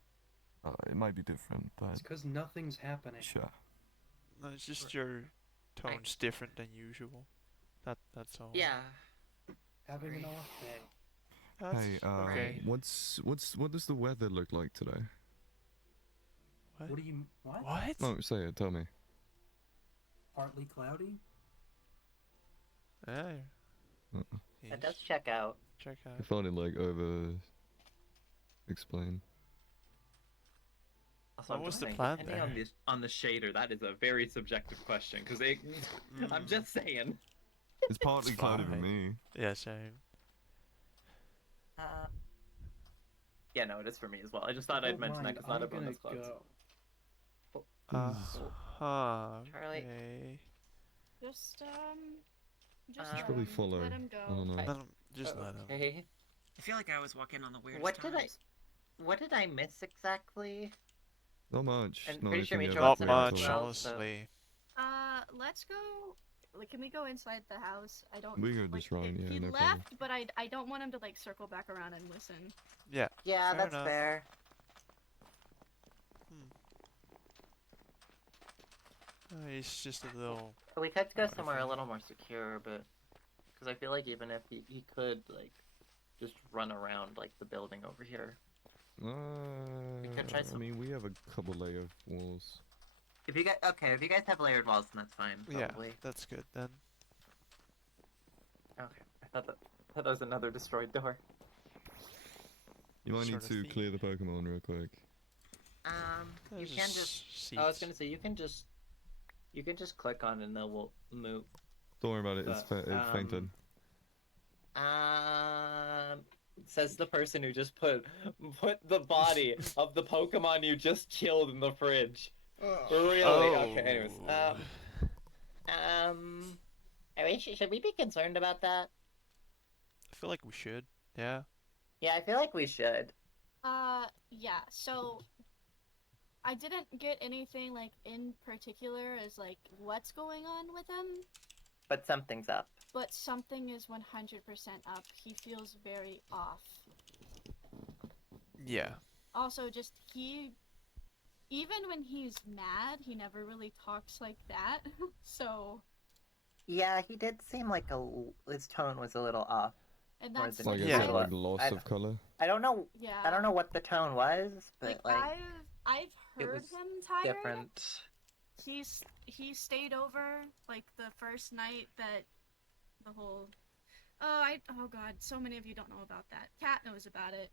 It might be different, but It's because nothing's happening. sure. No, it's just your tone's different than usual. That's all. Yeah. Having an off day. That's Hey, okay. what does the weather look like today? What do you... What? What? No, say it. Tell me. Partly cloudy? Yeah. It does check out. Check I out. found it like over. Explain. Also, What I'm was just the saying, plan depending there? on the shader, that is a very subjective question. Because I'm just saying. It's partly It's cloudy for fine. me. Yeah, same. Yeah, no, it is for me as well. I just thought I'd Don't mention that mind, because not I'm everyone gonna has clouds. go. Charlie. Okay. Just Should probably follow. let him go. I don't know. Let him, just let him. Okay. I feel like I always walk in on the weirdest What times. did I miss exactly? Not much. I'm Not pretty sure anything Mitra ever wants Not to know at as much, all. well, so- honestly. Let's go. Like, can we go inside the house? I don't. We go like, just round, yeah, He no left, problem. but I don't want him to like circle back around and listen. Yeah. Yeah, Fair that's enough. fair. He's just a little. We could go Alright, somewhere a fine. little more secure, but because I feel like even if he could like just run around like the building over here. could try I some- mean, we have a couple layer of walls. If you guys have layered walls, then that's fine. Probably. Yeah, that's good then. Okay. I thought that was another destroyed door. You might need Sort of to theme. clear the Pokemon real quick. You There's can just. seats. I was gonna say you can just click on it and then we'll move. Don't worry about it. It's it's fainted. Says the person who just put the body of the Pokemon you just killed in the fridge. Really? Oh. Okay. Anyways, Are we, should we be concerned about that? I feel like we should. Yeah. Yeah, I feel like we should. Yeah, so I didn't get anything like in particular as like what's going on with him, But something's up. but something is 100% up. He feels very off. Yeah. Also, just even when he's mad, he never really talks like that. So, Yeah, he did seem like his tone was a little off. and More that's than Like, is Yeah. that like loss of color? I don't know. yeah. I don't know what the tone was, but I've it heard was him tired. different. He stayed over like the first night that the whole oh god, so many of you don't know about that. Kat knows about it.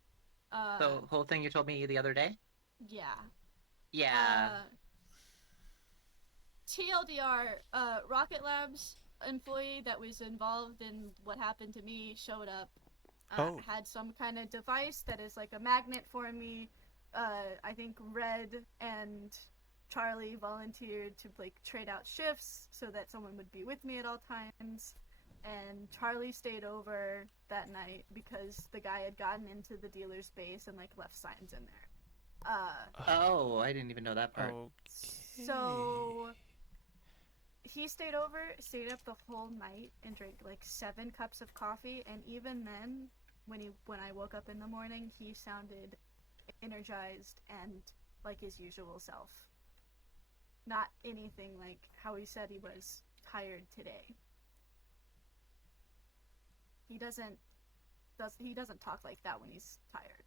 The whole thing you told me the other day? Yeah. Yeah. TLDR, Rocket Labs employee that was involved in what happened to me showed up. Had some kind of device that is like a magnet for me. I think Red and Charlie volunteered to like trade out shifts so that someone would be with me at all times. And Charlie stayed over that night because the guy had gotten into the dealer's base and like left signs in there. Oh, I didn't even know that part. So he stayed up the whole night and drank like 7 cups of coffee, and even then, when I woke up in the morning, he sounded energized and like his usual self. Not anything like how he said he was tired today. He doesn't talk like that when he's tired.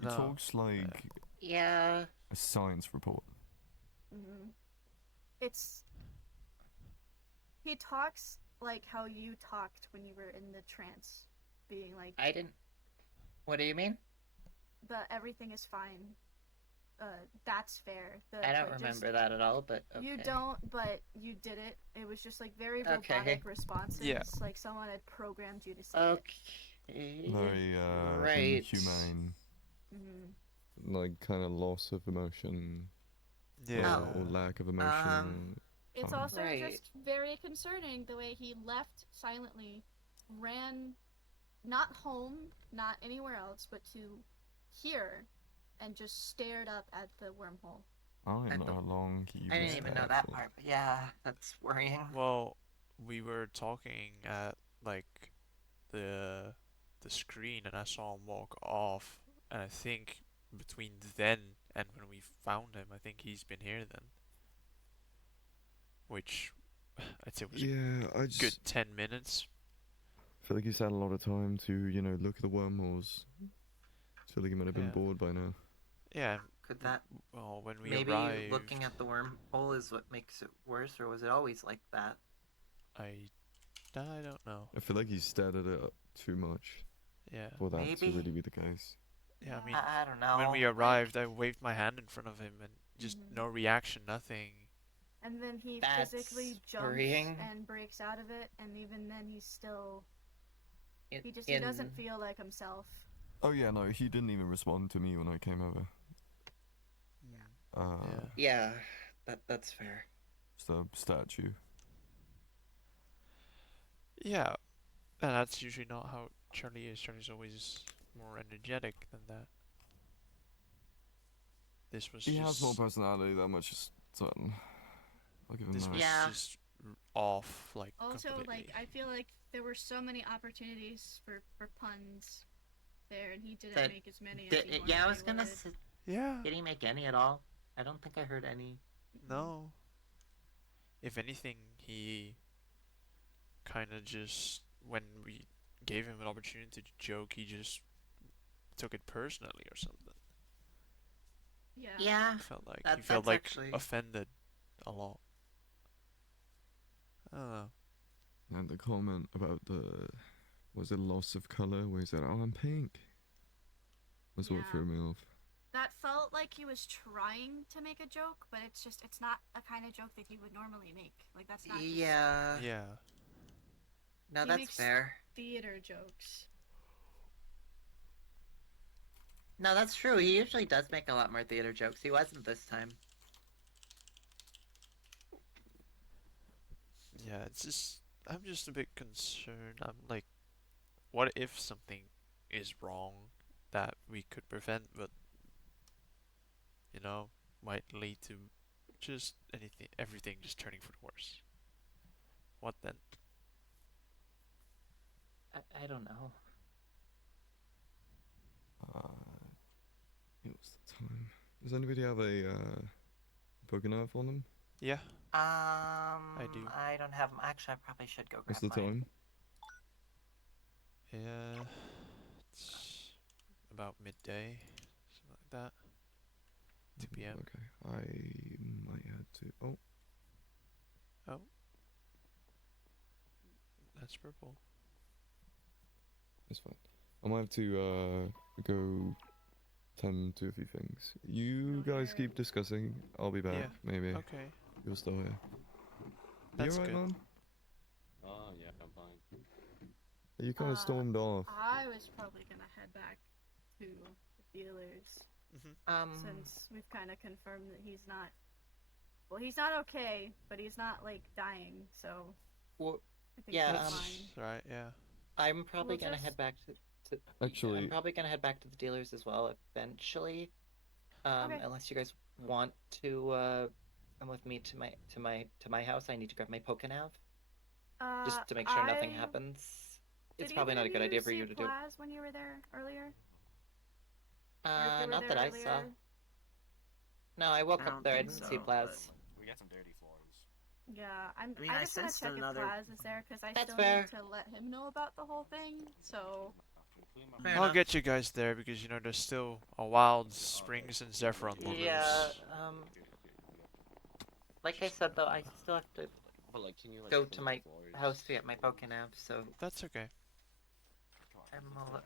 He talks like Yeah. a science report. He talks like how you talked when you were in the trance, being like, I didn't. What do you mean? Everything is fine. That's fair. I don't remember that at all, but okay. You don't, but you did it. It was just like very robotic Okay. responses. Yeah. Like someone had programmed you to say Okay. Very Right. inhumane. it. Like kind of loss of emotion. Yeah. Or lack of emotion. It's Fine. also Right. just very concerning the way he left silently, ran not home, not anywhere else, but to here, and just stared up at the wormhole. I don't know how long he was I didn't even know there that for. part, but yeah, that's worrying. Well, we were talking at like the screen, and I saw him walk off, and I think between then and when we found him, I think he's been here then. Which I'd say was Yeah, I a just good 10 minutes. feel like he's had a lot of time to, look at the wormholes. I feel like he might have been Yeah. bored by now. Yeah. Could that Well, when we maybe arrived, looking at the wormhole is what makes it worse, or was it always like that? I don't know. I feel like he stared at it too much Yeah. for that to Maybe. really be the case. Yeah, I mean, I don't know. when we arrived, I waved my hand in front of him, and just Mhm. no reaction, nothing. And then he That's physically jumps worrying. and breaks out of it, and even then he's still In- he in- doesn't feel like himself. Oh yeah, no, he didn't even respond to me when I came over. Yeah. Yeah, that's fair. It's the statue. Yeah, and that's usually not how Charlie is. Charlie's always more energetic than that. This was He just has more personality, that much is certain. I'll give him this that. was Yeah. just off, like Also, completely. like I feel like there were so many opportunities for puns there, and he didn't That- make as many as he wanted Yeah, I was he gonna would. say, Yeah. did he make any at all? I don't think I heard any. No. If anything, he kind of just, when we gave him an opportunity to joke, he just took it personally or something. Yeah. Yeah, Felt like he that's felt like actually- offended a lot. I don't know. And the comment about was it loss of color, where he said, "Oh, I'm pink," was what Yeah. threw me off. That felt like he was trying to make a joke, but it's not a kind of joke that he would normally make. Like that's not just Yeah. Yeah. No, He that's makes- fair. theater jokes. No, that's true. He usually does make a lot more theater jokes. He wasn't this time. Yeah, it's just I'm just a bit concerned. I'm like, what if something is wrong that we could prevent, but you know, might lead to just anything, everything just turning for the worse. What then? I don't know. It was the time. Does anybody have a poker knife on them? Yeah, I do. I don't have. Actually, I probably should go grab What's the mine. time? yeah, it's about midday, something like that. 2 p.m. Okay, I might have to. Oh, Oh, that's purple. it's fine. I might have to go tend to a few things. You No, guys you're- keep discussing. I'll be back. Yeah. Maybe Okay, you're still here. that's you alright, good. man? Oh, yeah, I'm fine. You kind of Uh, stormed off. I was probably gonna head back to the dealers since we've kind of confirmed that he's not. Well, he's not okay, but he's not like dying, so Well, I think yeah, he's That's fine. right. Yeah. I'm probably We'll gonna just- head back to. Actually- I'm probably gonna head back to the dealers as well eventually. Okay. Unless you guys want to come with me to my house, I need to grab my Pokenav just to make sure nothing happens. It's probably not a good idea for you to do. Plaz when you were there earlier? Or if you were Not there that I saw. earlier? No, I woke I up don't there. I think didn't so, see Plaz. We got some dirty floors. Yeah, I mean, I just wanna sensed check if another- Plaz is there because I That's still fair. need to let him know about the whole thing. So Fair I'll enough. get you guys there because you know there's still a wild Springs and Zephyr on the loose. Yeah. Like I said though, I still have to But like, can you like go clean to the my floors? house to get my Pokenav. So That's okay. I'm all.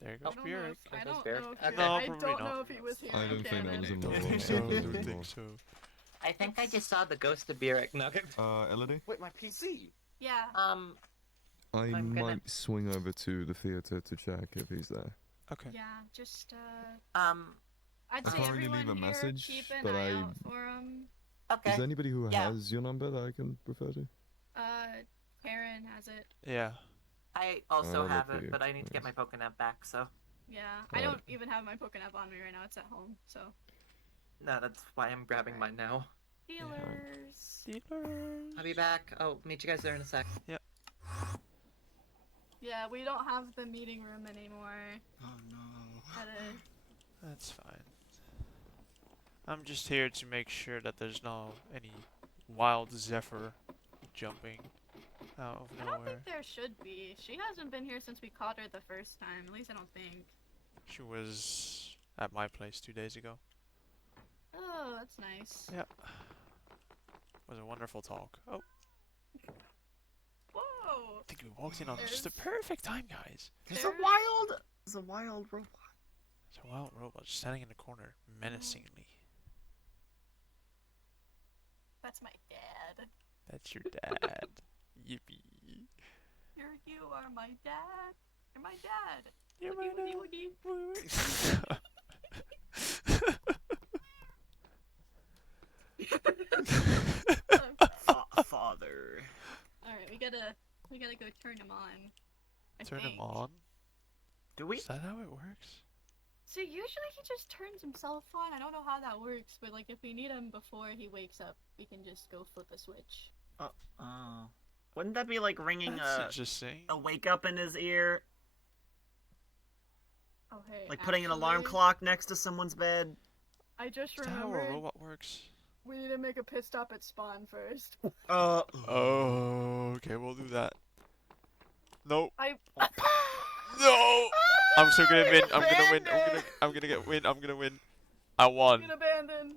There I goes don't know Bjork. if, I There goes don't Bjork. know if Okay. No, I probably don't not. know if he was here. I on don't think that camera. was I a don't law. think so. I That was a don't think law. so. I think I just saw the ghost of Burek Nugget. Elodie? Wait, my PC. Yeah. I I'm might gonna- swing over to the theater to check if he's there. Okay. Yeah. Just I'd I say can't really everyone leave a here message, keep an but eye I- out for him. Okay. Is there anybody who Yeah. has your number that I can refer to? Karen has it. Yeah. I also look have for it, you. but I need to get my Nice. Pokenav back. So Yeah. I Alright. don't even have my Pokénav on me right now. It's at home. So no, that's why I'm grabbing mine now. dealers. Dealers. I'll be back. I'll meet you guys there in a sec. Yeah, we don't have the meeting room anymore. Oh no. That's fine. I'm just here to make sure that there's no any wild Zephyr jumping out of I don't nowhere. think there should be. She hasn't been here since we caught her the first time. At least I don't think. She was at my place 2 days ago. Oh, that's nice. Yeah. It was a wonderful talk. Oh, Whoa! I think we walked in on just the There's- perfect time, guys. There's There's- a wild robot. It's a wild robot just standing in the corner, menacingly. That's my dad. That's your dad. Yippee. You are my dad. You're my dad. You're Woody, my woody, dad. woody. Father. All right, we gotta go turn him on. I Turn think. him on? Do we? Is that how it works? So usually he just turns himself on. I don't know how that works, but like if we need him before he wakes up, we can just go flip a switch. Oh. Wouldn't that be like ringing That's interesting. a wake up in his ear? Oh hey. Like putting an alarm actually, clock next to someone's bed? I just Is that how a remembered robot works? we need to make a pit stop at spawn first. Oh, okay, we'll do that. Nope. I No! I'm still gonna win. I'm gonna win. I'm gonna get win. I'm gonna win. I won. get abandoned.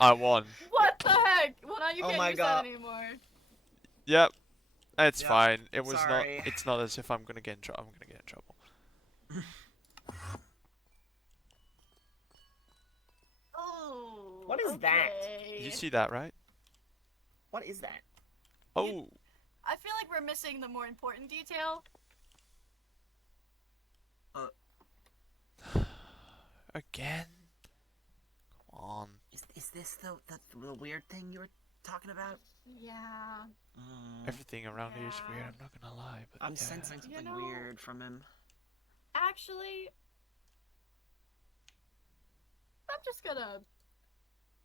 I won. What the heck? Well, now you Oh can't my use God. that anymore. Yep. It's Yep, fine. It was sorry. not. It's not as if I'm gonna get in trouble. I'm gonna get in trouble. Oh. What is that? okay. Did you see that, right? What is that? Oh. I feel like we're missing the more important detail. Again? Come on. Is this the weird thing you were talking about? Yeah. Everything around here is weird. Yeah. I'm not gonna lie, but I'm yeah. sensing something know- weird from him. Actually, I'm just gonna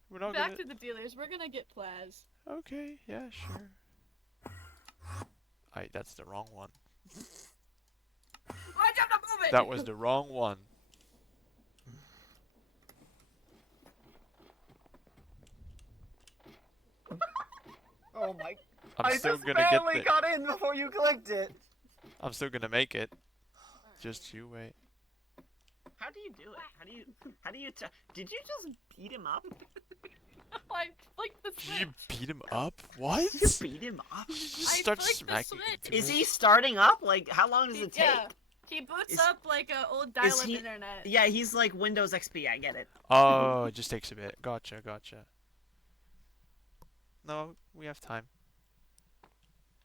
We're not back gonna. to the dealers. We're gonna get Plaz. Okay, yeah, sure. That's the wrong one. Why'd you have to move it? That was the wrong one. Oh my! I'm still just gonna get barely the. got in before you clicked it. I'm still gonna make it. Just you wait. How do you do it? How do you? Did you just beat him up? I flicked the Did you switch. beat him up? What? You beat him up? You just I start flicked the smacking switch. into Is it? he starting up? Like, how long does it take? Yeah. He boots Is- up like a old dial-up he- internet. Yeah, he's like Windows XP. I get it. Oh, it just takes a bit. Gotcha. No, we have time.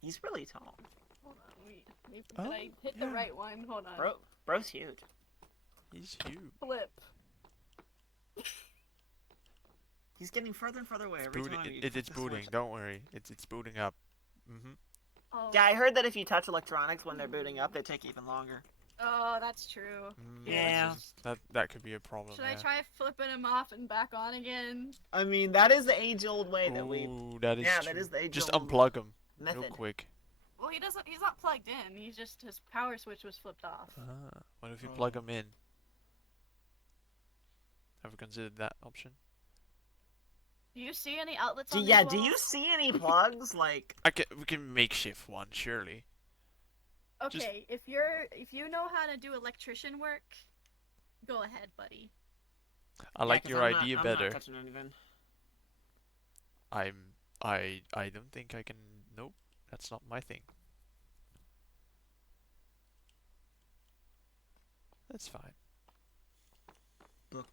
He's really tall. Hold on, wait. Did Oh, I hit yeah. the right one? Hold on. Bro's huge. He's huge. Flip. He's getting further and further away every Booting, time. you it's click the booting. switch. Don't worry. It's booting up. Oh. Yeah, I heard that if you touch electronics when they're booting up, they take even longer. Oh, that's true. Yeah. That could be a problem. Should I try flipping him off and back on again? I mean, that is the age-old way that we. Ooh, that is Yeah, true. that is the age-old Just unplug him real method. quick. Well, he's not plugged in. He's just, his power switch was flipped off. Ah, what if you plug him in? Have you considered that option? Do you see any outlets Do, on yeah, these do you walls? see any plugs? Like, We can makeshift one, surely. Okay, if you know how to do electrician work, go ahead, buddy. I like 'cause your I'm not- idea I'm better. Not touching anything. I don't think I can. Nope, that's not my thing. That's fine. Book.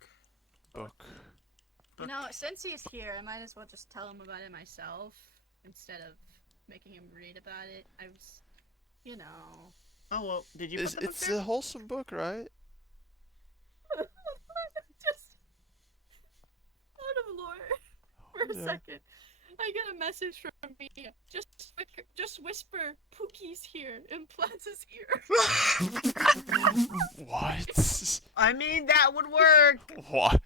You know, since he's here, I might as well just tell him about it myself instead of making him read about it. I was, you know. Oh well, did you put the book It's there? a wholesome book, right? Just out of lore for a Yeah. second. I get a message from Mia. Just whisper, Pookie's here in Plaz's ear. What? I mean, that would work. What?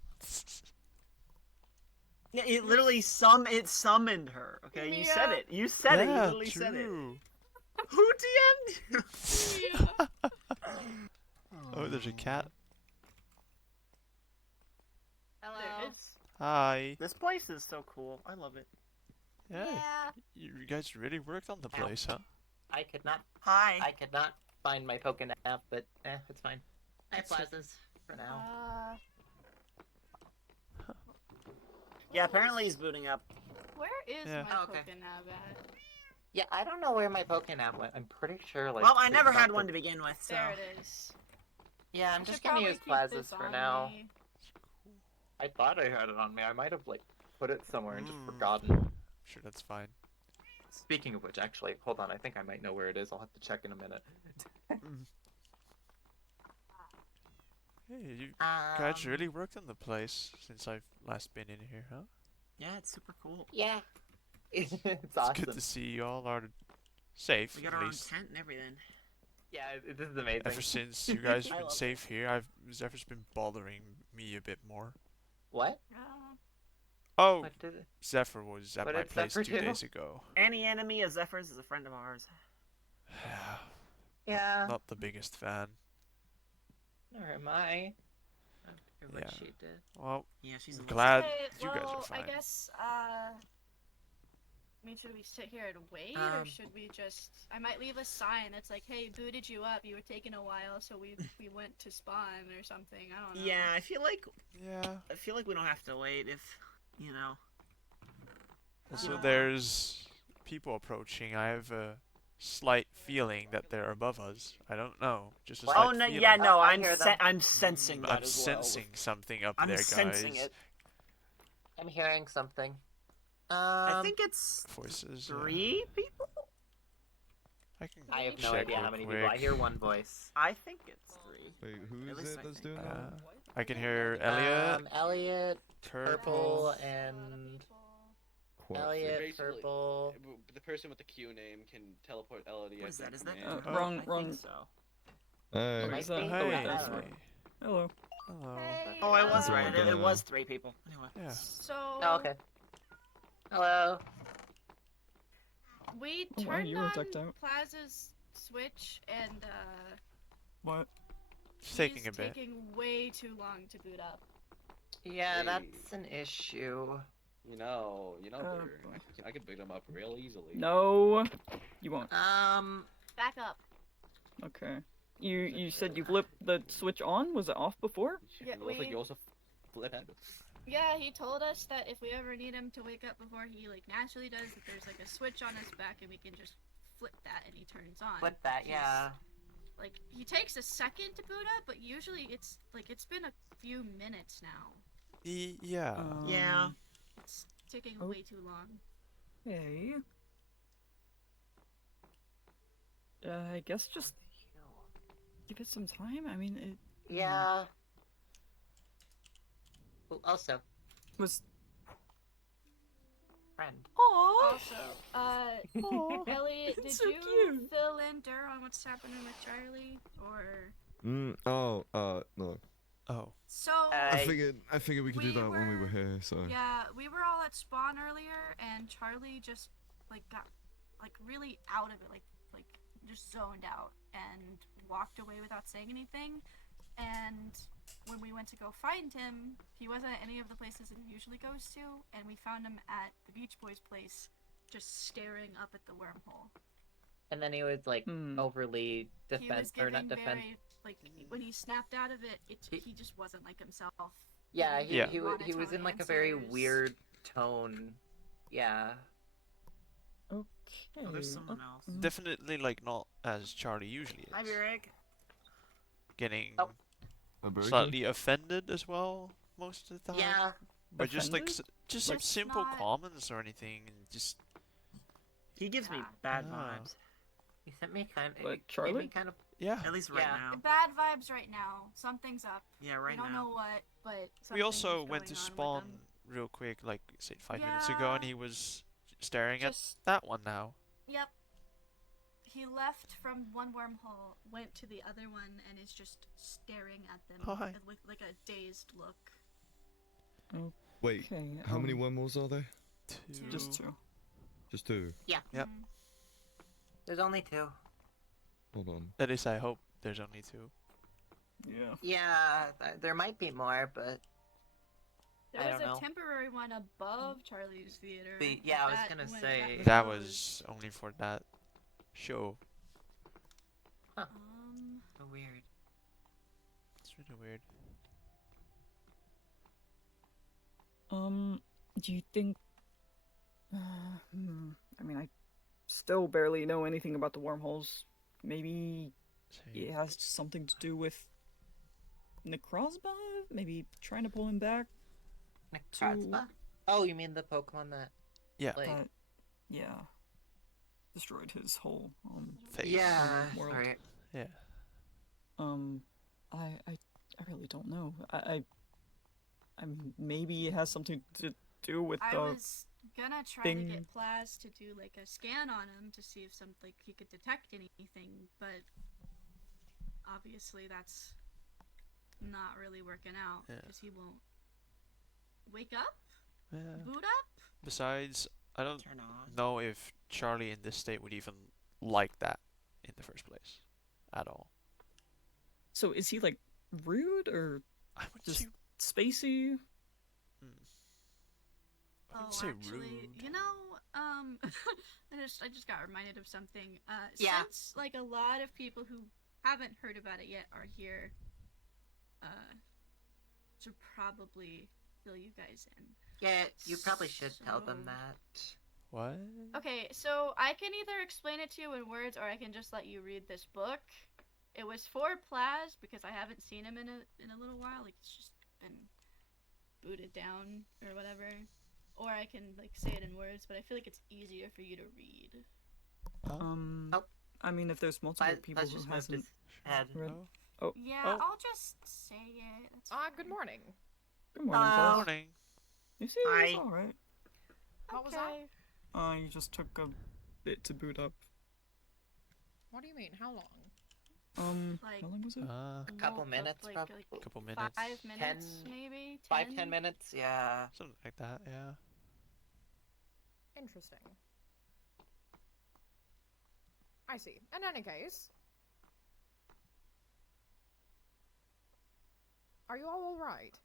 Yeah, it literally summoned her. Okay, you said Mia. it. You said it. You Yeah, literally said it. true. Who DM'd you? Mia. Oh, there's a cat. There it is. Hi. This place is so cool. I love it. Yeah. Yeah. You guys really worked on the place, huh? I could not Hi. I could not find my Pokénav, but it's fine. I have plazas for now. Yeah, apparently he's booting up. Where is Yeah. my Oh, okay. Pokénav at? Yeah, I don't know where my Pokénav went. I'm pretty sure like. Well, I it's never not had the- one to begin with, so. There it is. Yeah, I'm I just should gonna probably use keep this plazas for on now. me. I thought I had it on me. I might have like put it somewhere and just Mm. forgotten. Sure, that's fine. Speaking of which, actually, hold on. I think I might know where it is. I'll have to check in a minute. Hey, you guys really worked on the place since I've last been in here, huh? Yeah, it's super cool. Yeah. it's It's awesome. good to see you all are safe, We got at our own least. tent and everything. Yeah, this is amazing. Ever since you guys I have been love safe here, Zephyr's been bothering me a bit more. What? Oh, What did it? Zephyr was at What my did place Zephyr 2 do? days ago. Any enemy of Zephyr's is a friend of ours. Yeah. Not the biggest fan. Nor am I. I don't care what Yeah. she did. Well, Yeah, she's a I'm glad Okay, you guys are well, fine. I guess, I mean, should we sit here and wait, or should we just... I might leave a sign that's like, hey, booted you up, you were taking a while, so we went to spawn, or something, I don't know. Yeah, I feel like Yeah. we don't have to wait if, you know. Also, there's people approaching. I have a slight feeling that they're above us. I don't know. Just a What? slight Oh no, feeling. yeah, no, I I'm hear them. I'm sensing that I'm as well. sensing something up I'm there, guys. sensing it. I'm hearing something. I think it's Voices. yeah. 3 people. I can. I have no check idea how real many people. I quick. hear one voice. I think it's 3. Wait, who At is least it I that's think. doing that? I can hear Elliot, Elliot, Purple, Purple, and quite Elliot, Basically, purple. the person with the Q name can teleport Elodie. What is that? Is that? Uh, Oh, wrong- I wrong- think so. Hey. It might is that? be. Oh, Hey, that's I don't right. know. Hello. Hello. Hey, Oh, I was Oh my right. It God. was 3 people. Anyway. Yeah. So Oh, okay. Hello. we Oh, wow, turned you were on decked out. Plaza's switch, and What? It's taking he's a bit. taking way too long to boot up. Yeah, Hey. that's an issue. You know, Oh, Bird, boy. I could beat him up real easily. No, you won't. Back up. Okay. You said you flipped the switch on? Was it off before? Yeah, It looks like we- you also flip it. Yeah, he told us that if we ever need him to wake up before he like naturally does, that there's like a switch on his back and we can just flip that and he turns on. Flip that, He's- yeah. Like he takes a second to boot up, but usually it's been a few minutes now. Yeah. Yeah. It's taking Oh. way too long. Okay. I guess just give it some time. I mean, it Yeah. Ooh, also, was. friend. Aww. Also, Aw. Elliot, did It's so you cute. fill in dirt on what's happening with Charlie, or No. Oh. so? I figured we could do we that when we were were- here. So. Yeah, we were all at spawn earlier, and Charlie just like got like really out of it, like just zoned out and walked away without saying anything. And when we went to go find him, he wasn't at any of the places that he usually goes to, and we found him at the Beach Boys' place, just staring up at the wormhole. And then he was like Hmm. overly He was defense or giving not defense. very like when he snapped out of it, He- he just wasn't like himself. Yeah, giving he, Yeah. he, wa- he was monotone in like a very answers. weird tone. Yeah. Okay. Oh, there's someone else. Definitely like not as Charlie usually is. Hi, Burek. Getting Oh. slightly offended as well most of the time. Yeah. But just like Offended? just Like- simple Not- comments or anything, and just He gives me Yeah. bad Ah. vibes. He sent me kind of. What, Made me Charlie? kind of. yeah. At least right Yeah. now. Bad vibes right now. Something's up. Yeah, right we don't now. know what, but We something also is went to going on with spawn them. real quick, like say 5 minutes ago, and Yeah. he was staring Just at that one now. yep. He left from one wormhole, went to the other one, and is just staring at them Hi. with like a dazed look. Wait, Okay. how many wormholes are there? Two. Just two. Just two. Yep. Mhm. There's only two. Hold on. At least I hope there's only two. Yeah. Yeah, there might be more, but There I was don't a know. temporary one above Charlie's theater. Yeah, I was that gonna went- say- That closed. was only for that show. so weird. It's really weird. Do you think? I mean, I still barely know anything about the wormholes. Maybe Same. it has something to do with Necrozma? Maybe trying to pull him back? Necrozma? Oh, you mean the Pokemon that? Yeah. Like, Yeah. Destroyed his whole Face. yeah, world. right. Yeah. I really don't know. I maybe it has something to do with I the was gonna try thing- to get Plaz to do like a scan on him to see if he could detect anything, but obviously that's not really working out Yeah. because he won't wake up, Yeah. boot up. Besides, I don't Turn on. know if Charlie in this state would even like that in the first place, at all. So is he like rude or I would just say, spacey? I would Oh, say actually, rude. you know, I just got reminded of something. Yeah. Since like a lot of people who haven't heard about it yet are here, to probably fill you guys in. Yeah, you probably should tell them So- that. What? Okay, so I can either explain it to you in words, or I can just let you read this book. It was for Plaz because I haven't seen him in a little while. Like it's just been booted down or whatever. Or I can like say it in words, but I feel like it's easier for you to read. Oh. I mean, if there's multiple people Let's who just move hasn't his head. read. Oh. Yeah, Oh. I'll just say it. That's Good fine. morning. Good morning, Hello. Plaz. Morning. You see, Hi. it's all right. What was that? You just took a bit to boot up. What do you mean? How long? Like, how long was it? A couple minutes, like, probably. like Couple minutes. 5 minutes, 10 maybe. 5-10 minutes, yeah. Something like that, yeah. Interesting. I see. In any case, are you all alright?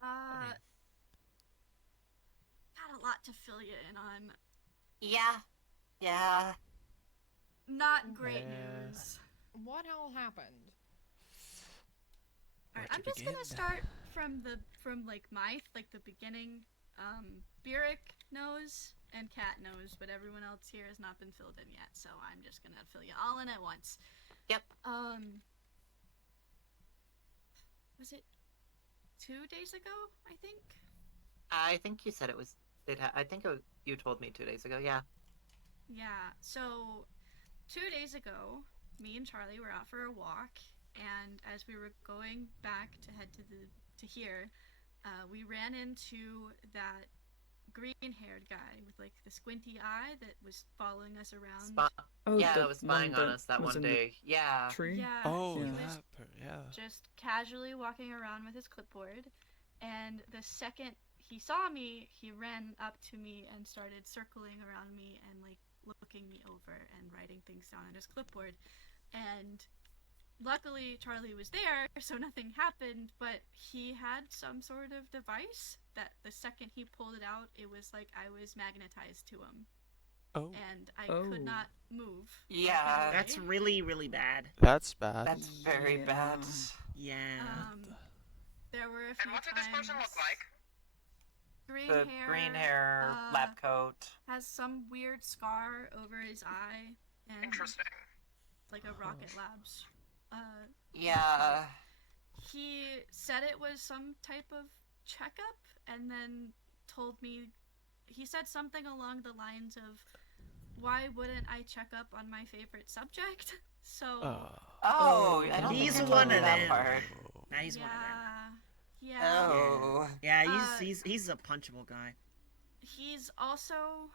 Got a lot to fill you in on. Yeah. Not great Yeah. news. What all happened? Alright, Where I'm to just gonna begin? start from the beginning. Burek knows and Kat knows, but everyone else here has not been filled in yet, so I'm just gonna fill you all in at once. Yep. Was it 2 days ago, I think? I think you said it was. I think you told me 2 days ago. Yeah. Yeah, so 2 days ago, me and Charlie were out for a walk, and as we were going back to head to here, we ran into that green-haired guy with like the squinty eye that was following us around. Yeah, it was spying on us that one day. Yeah. Tree? Yeah. Oh, he that was yeah. just casually walking around with his clipboard, and the second he saw me, he ran up to me and started circling around me and like looking me over and writing things down on his clipboard. And luckily Charlie was there, so nothing happened, but he had some sort of device that the second he pulled it out, it was like I was magnetized to him. Oh. And I could not move. Yeah. That's really, really bad. That's bad. That's very bad. Yeah. There were a few And what did this person look like? Green hair, lab coat. Has some weird scar over his eye. And Interesting. Like a Rocket Labs. Yeah. He said it was some type of checkup, and then told me, he said something along the lines of, why wouldn't I check up on my favorite subject? So... I don't he's think I one told you of that them. part. Nah, he's one of them. Yeah. Oh. Yeah, he's a punchable guy. He's also...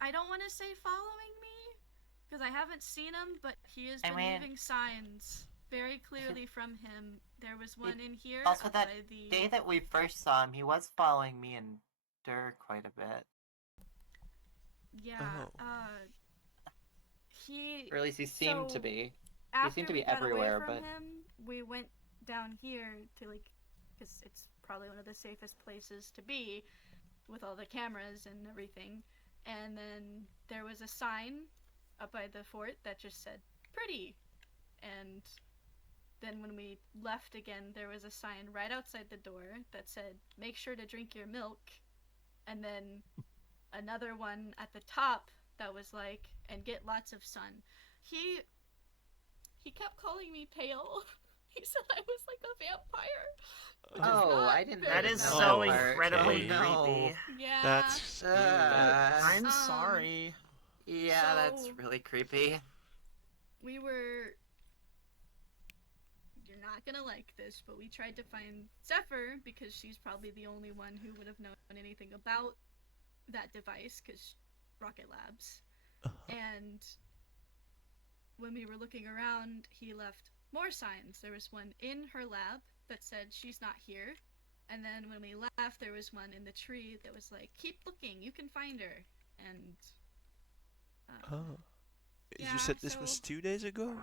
I don't want to say following me, because I haven't seen him, but he has been leaving signs very clearly from him. There was one in here. Also, that by the... day that we first saw him, he was following me and Dur quite a bit. Yeah. He... Or at least he seemed to be. He After seemed to we be got away everywhere, from but... him, we went down here to, like, because it's probably one of the safest places to be with all the cameras and everything. And then there was a sign up by the fort that just said, pretty. And then when we left again, there was a sign right outside the door that said, make sure to drink your milk. And then another one at the top that was like, and get lots of sun. He kept calling me pale. He said I was like a vampire. Oh, I didn't. That is know so that part. incredibly Oh, creepy. Yeah. That's I'm sorry. Yeah, that's really creepy. We were... You're not gonna like this, but we tried to find Zephyr because she's probably the only one who would have known anything about that device, because Rocket Labs. And when we were looking around, he left more signs. There was one in her lab that said she's not here. And then when we left, there was one in the tree that was like, keep looking, you can find her. And... You yeah, said this was 2 days ago?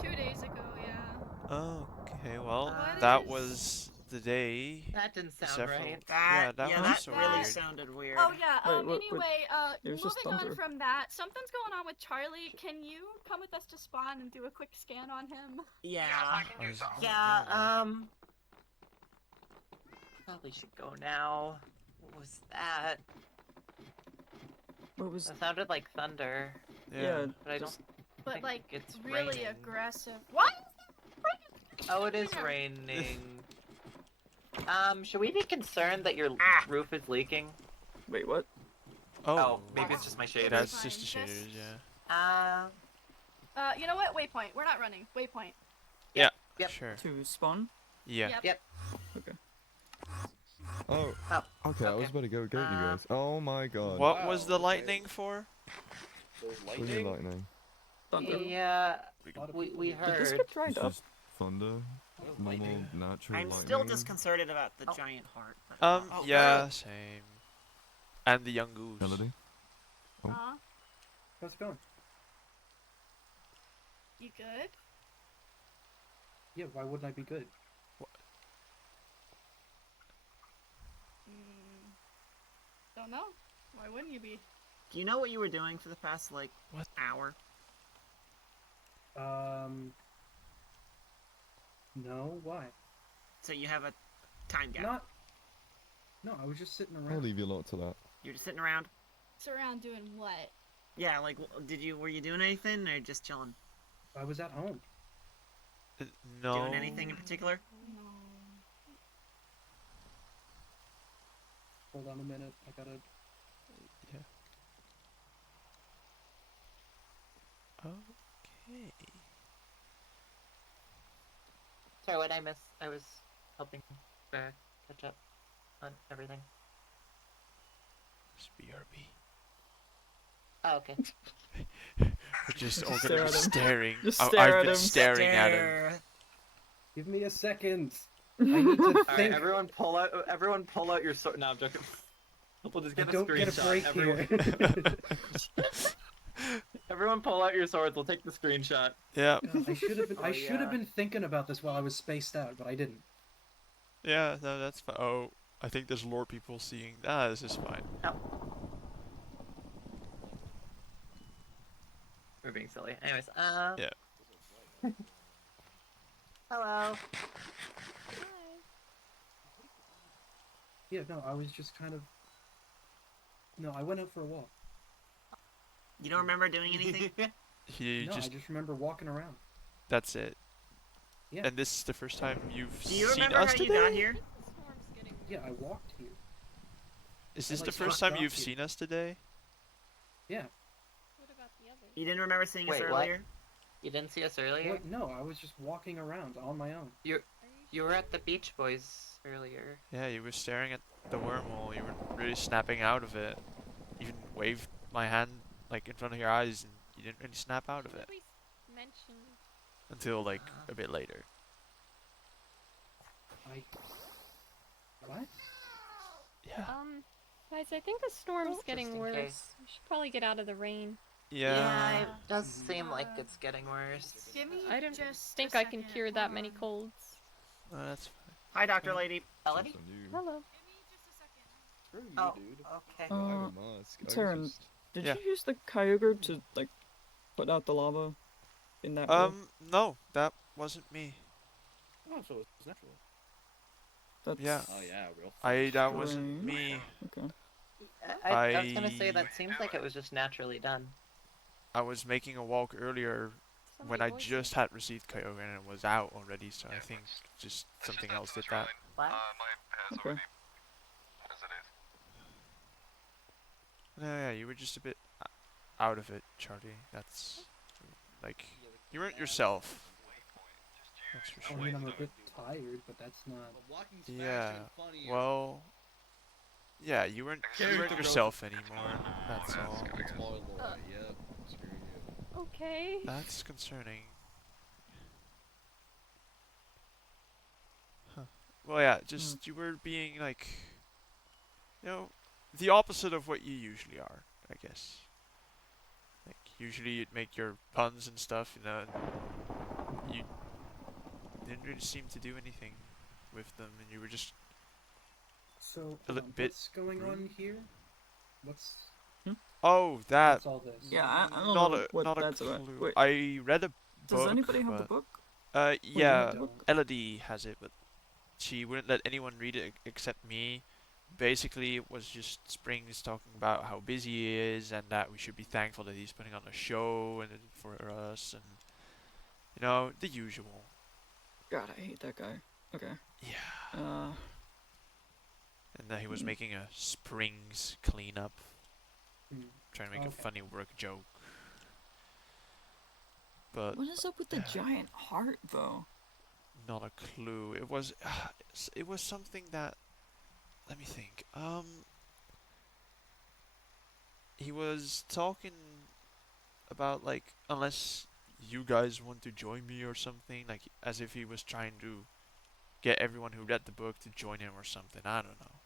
2 days ago, yeah. Okay, well, What that is- was the day. That didn't sound several- right. Yeah, that was that so really weird. sounded weird. Oh yeah. Wait, what- Anyway, There's just moving on thunder. from that, something's going on with Charlie. Can you come with us to spawn and do a quick scan on him? Yeah. I can do so. Yeah, probably should go now. What was that? What was... That sounded like thunder. Yeah, But I don't just... But think like it's really raining. aggressive. What? Oh, it is raining. Should we be concerned that your roof is leaking? Wait, what? Oh, maybe it's just my shaders. That's just the Fine, shaders, just- yeah. You know what? Waypoint. We're not running. Waypoint. Yeah, Yep. sure. To spawn? Yeah. Yep. Yep. Okay. Oh, Oh, okay, I was about to go get you guys. Oh my god. What was the okay. lightning for? There's What do you mean lightning? lightning? Thunder. yeah, A lot of we people we do. Did this heard. get dried It's up? just thunder, Oh, normal, lightning. natural I'm lightning. still disconcerted about the Oh. giant heart. But, Yeah, same. And the young goose. Melody? Oh. Huh? How's it going? You good? Yeah, why wouldn't I be good? Don't know. Why wouldn't you be? do you know what you were doing for the past like What? hour? No, why? So you have a time gap. Not. No, I was just sitting I'll around. leave you lot to that. You're just sitting around. It's around doing what? Yeah, like were you doing anything or just chilling? I was at home. No. Doing anything in particular? No. Hold on a minute. I gotta. Yeah. Okay. Sorry, what I missed? I was helping catch up on everything. BRB. Oh, okay. We're just all Stare gonna be at him. staring. Just I've stare at been him. staring at him. Give me a second. I need to Alright, think. everyone pull out your sword. No, I'm joking. We'll just I get a don't screenshot. get a break everyone, here. everyone pull out your swords. We'll take the screenshot. Yeah. I should have been. Oh, I should have yeah. been thinking about this while I was spaced out, but I didn't. Yeah, no, that's fine. Oh, I think there's lore people seeing. Ah, this is fine. We're being silly. Anyways, Yeah. hello. Yeah, no, I was just kind of. No, I went out for a walk. You don't remember doing anything? He No, just. I just remember walking around. That's it. Yeah. And this is the first time you've Do you seen remember us how you today? got here? Yeah, I walked here. Is I, this like, the first just time got you've here. seen us today? Yeah. You didn't remember seeing us Wait, what? earlier? You didn't see us earlier? What? No, I was just walking around on my own. You were at the Beach Boys earlier. Yeah, you were staring at the wormhole. You were really snapping out of it. Even waved my hand like in front of your eyes, and you didn't really snap out of it until like a bit later. What? Yeah. Guys, I think the storm's getting Just in worse. case. We should probably get out of the rain. Yeah. It does seem like it's getting worse. Give me I don't just think a I can second, cure that hold many on. colds. That's fine. Hi, Dr. Lady. Melody? Hello. Screw you, Oh, dude. okay. I have a mask. I was Taryn, just- did Yeah. you use the Kyogre to like put out the lava in that way? No, that wasn't me. Oh, so it's natural. That's Yeah. Oh yeah, real. That wasn't strange. me. Okay. I was gonna say that seems like it was just naturally done. I was making a walk earlier when I just had received Kyogre and it was out already, so I think just something else did that. What? My hair's Okay. already as it is. No, yeah, you were just a bit out of it, Charlie. That's like you weren't yourself. That's for I sure. mean, I'm a bit tired, but that's not. Yeah. Well. Yeah, you weren't yourself anymore. That's all. It's more lore. Yep. Screw you. Okay. That's concerning. Huh. Well, yeah, just you were being like, the opposite of what you usually are, I guess. Like usually you'd make your puns and stuff, and you didn't really seem to do anything with them, and you were just So, A bit what's going on rude. here? What's that. what's all this? Yeah, I don't Not know what not a that's clue. about. Wait, I read a book. does anybody have the but- book? Yeah, the book? Elodie has it, but she wouldn't let anyone read it except me. Basically, it was just Springs talking about how busy he is and that we should be thankful that he's putting on a show and for us and the usual. God, I hate that guy. Okay. Yeah. And that he was making a Springs cleanup, Hmm. trying to make a Okay. funny work joke. But What is up with the giant heart, though? not a clue. It was something that let me think. He was talking about like unless you guys want to join me or something, like as if he was trying to get everyone who read the book to join him or something. I don't know.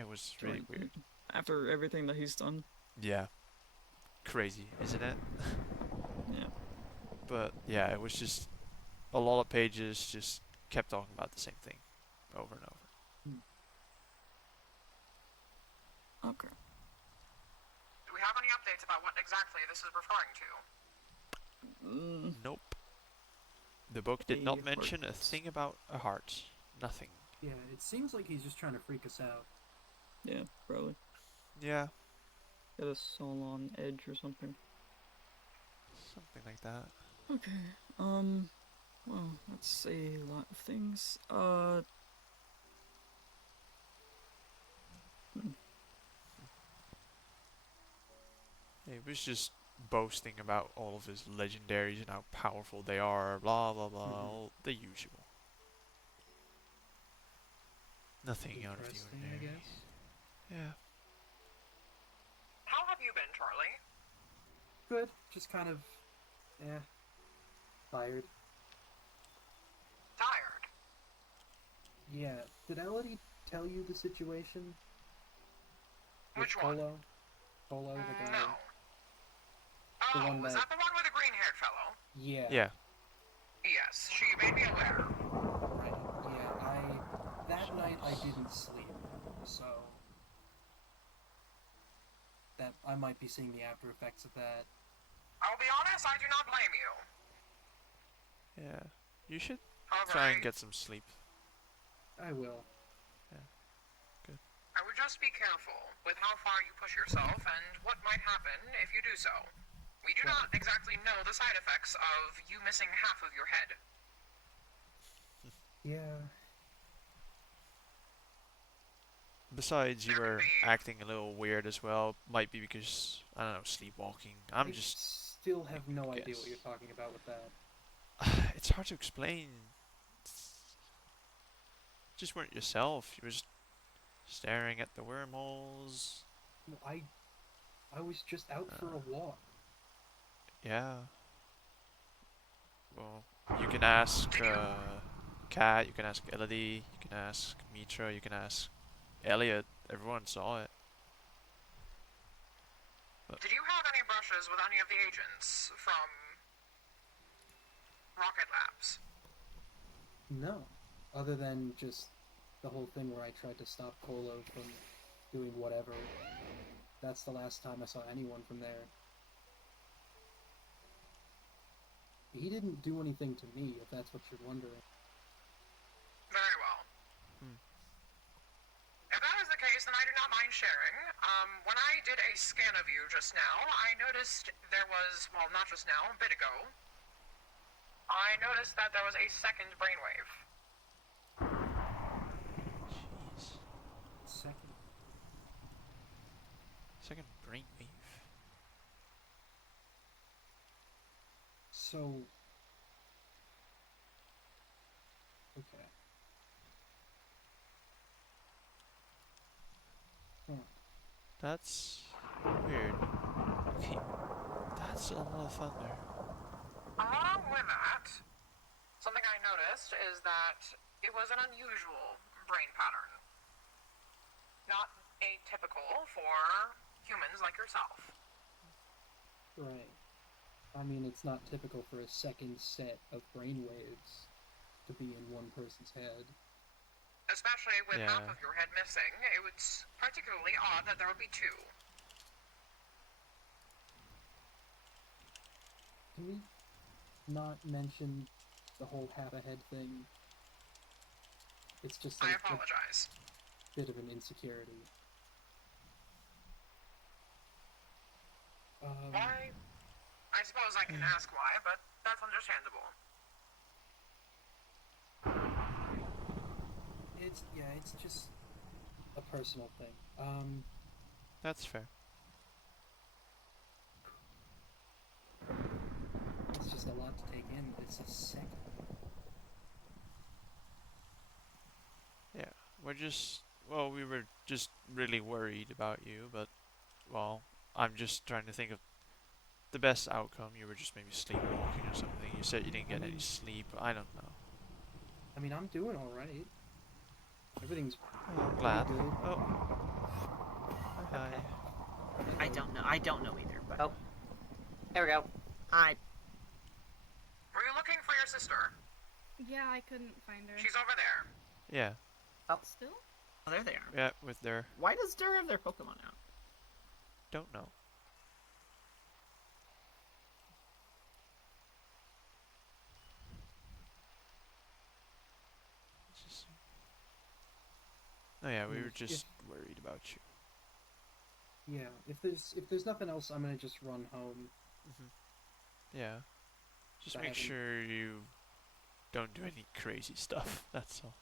It was really Join weird. after everything that he's done. Yeah. Crazy, isn't it? Yeah. But yeah, it was just a lot of pages just kept talking about the same thing over and over. Okay. Do we have any updates about what exactly this is referring to? Nope. The book did not mention a thing about a heart. Nothing. Yeah, it seems like he's just trying to freak us out. Yeah, probably. Yeah. Get us all on edge or something. Something like that. Okay. Well, that's a lot of things. He was just boasting about all of his legendaries and how powerful they are, blah blah blah, all the usual. Nothing out of the Interesting, I ordinary. guess. Yeah. How have you been, Charlie? Good. Just kind of, tired. Tired? Yeah. Did Elodie tell you the situation? Which with one? Polo, the guy. No. The Oh, one was that the one with the green-haired fellow? Yeah. Yeah. Yes, she made me aware. Right. Yeah. That night I didn't sleep, so that I might be seeing the after effects of that. I'll be honest, I do not blame you. Yeah. You should All try and right. get some sleep. I will. Yeah. Good. I would just be careful with how far you push yourself and what might happen if you do so. We do not exactly know the side effects of you missing half of your head. Yeah. Besides, you were acting a little weird as well. Might be because, I don't know, sleepwalking. I still have no idea what guess. you're talking about with that. It's hard to explain. Just weren't yourself. You were just staring at the wormholes. No, I was just out for a walk. Yeah. Well, you can ask Kat, you can ask Elodie, you can ask Mitra, you can ask Elliot. Everyone saw it. But Did you have any brushes with any of the agents from Rocket Labs? No. Other than just the whole thing where I tried to stop Kolo from doing whatever. That's the last time I saw anyone from there. He didn't do anything to me, if that's what you're wondering. Very well. If that is the case, then I do not mind sharing. When I did a scan of you just now, I noticed there was, well, not just now, a bit ago, I noticed that there was a second brainwave. jeez. Second brainwave. So... Okay. That's weird. Okay. That's a lot of thunder. Along with that, something I noticed is that it was an unusual brain pattern. Not atypical for humans like yourself. Right. I mean, it's not typical for a second set of brainwaves to be in one person's head. Especially with Yeah. half of your head missing, it was particularly odd that there would be two. Can we not mention the whole half-a-head thing? It's just I like apologize. a bit of an insecurity. Why? I suppose I can ask why, but that's understandable. It's just a personal thing. That's fair. It's just a lot to take in. It's a second. Yeah. We're just well, we were just really worried about you, but, well, I'm just trying to think of the best outcome. You were just maybe sleepwalking or something. You said you didn't get any sleep. I don't know. I mean, I'm doing all right. Everything's Oh, I'm pretty glad. good. Oh. Hi. I don't know. I don't know either. But There we go. hi. Were you looking for your sister? Yeah, I couldn't find her. She's over there. Yeah. Still? Oh, there they are. Yeah, with their... Why does Dur have their Pokemon out? Don't know. Oh yeah, we were just worried about you. Yeah, if there's nothing else, I'm gonna just run home. Yeah. Just I make haven't- sure you don't do any crazy stuff, that's all.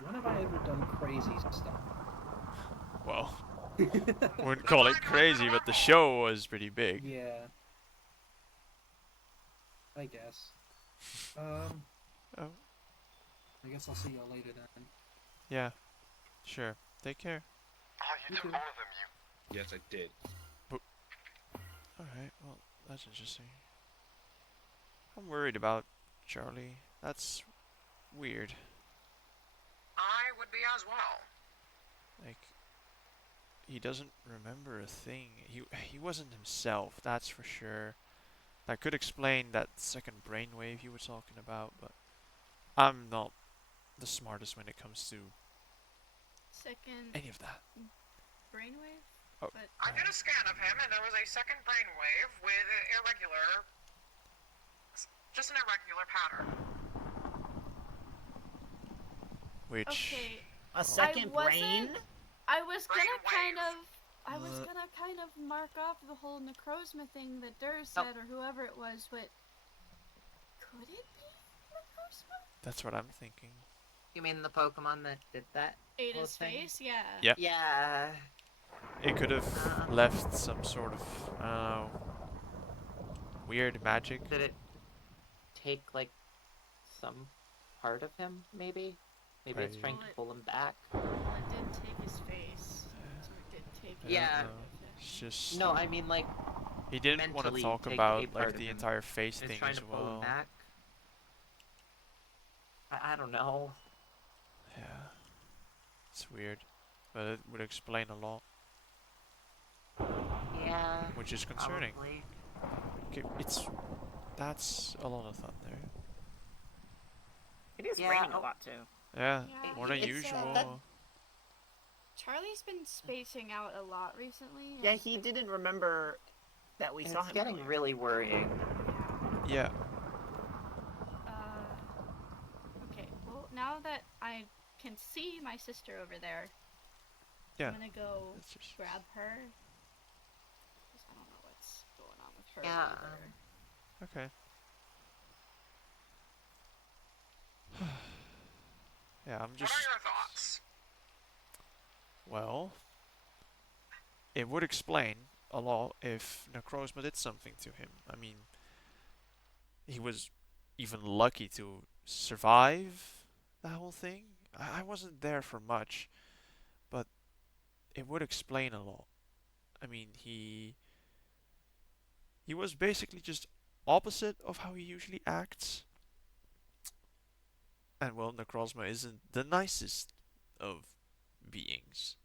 When have I ever done crazy stuff? Well, wouldn't call it crazy, but the show was pretty big. Yeah. I guess. Oh. I guess I'll see y'all later then. Yeah. Sure. Take care. Oh, you took all of them, you. Yes, I did. Alright, well, that's interesting. I'm worried about Charlie. That's weird. I would be as well. Like, he doesn't remember a thing. He wasn't himself, that's for sure. That could explain that second brainwave you were talking about, but I'm not the smartest when it comes to Second any of that. brainwave? Oh, But I did a scan of him, and there was a second brainwave with just an irregular pattern. Which... Okay. A second brain? I was gonna Brainwave. kind of mark off the whole Necrozma thing that Dur said, or whoever it was, but could it be Necrozma? That's what I'm thinking. You mean the Pokemon that did that? Ate whole his thing? face? Yeah. Yeah. Yeah. It could have left some sort of, I don't know, weird magic. Did it take, like, some part of him, maybe? Maybe it's trying to pull him back? Well, it did take his face. So it did take Yeah. It's just... No, I mean, like, he didn't want to mentally talk take a about, part like, of the him. entire face It's thing trying as to pull him well. back. I don't know. Yeah. It's weird. But it would explain a lot. Yeah. Which is concerning. Probably. Okay, that's a lot of thunder. It is Yeah, raining a lot too. Yeah, Yeah. more than It's, usual. Charlie's been spacing out a lot recently. Yeah, he didn't remember that we And saw it's him. getting earlier. really worrying. Yeah. Okay, well, now that I can see my sister over there, Yeah. I'm gonna go That's just... grab her. 'Cause I don't know what's going on with her. Yeah. either. Okay. Yeah, I'm just... What are your thoughts? Well, it would explain a lot if Necrozma did something to him. I mean, he was even lucky to survive that whole thing. I wasn't there for much, but it would explain a lot. I mean, he was basically just opposite of how he usually acts. And well, Necrozma isn't the nicest of beings.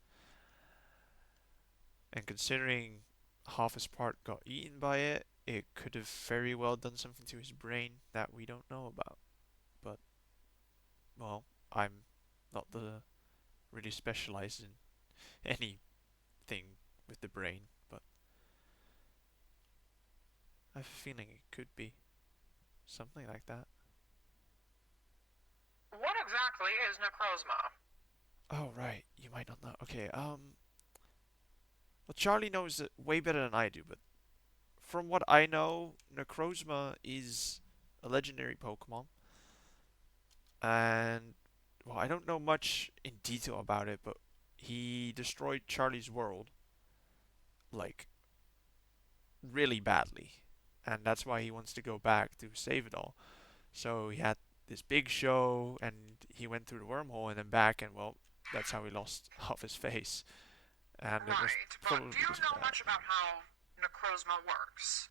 And considering half his part got eaten by it, it could have very well done something to his brain that we don't know about. But, well, I'm not the really specialized in anything with the brain, but I have a feeling it could be something like that. What exactly is Necrozma? Oh, right. You might not know. Okay, well, Charlie knows it way better than I do, but from what I know, Necrozma is a legendary Pokemon. And, well, I don't know much in detail about it, but he destroyed Charlie's world, like, really badly. And that's why he wants to go back to save it all. So he had this big show, and he went through the wormhole and then back, and well, that's how he lost half his face. And it was Right, but probably do you because of know that. much about how Necrozma works?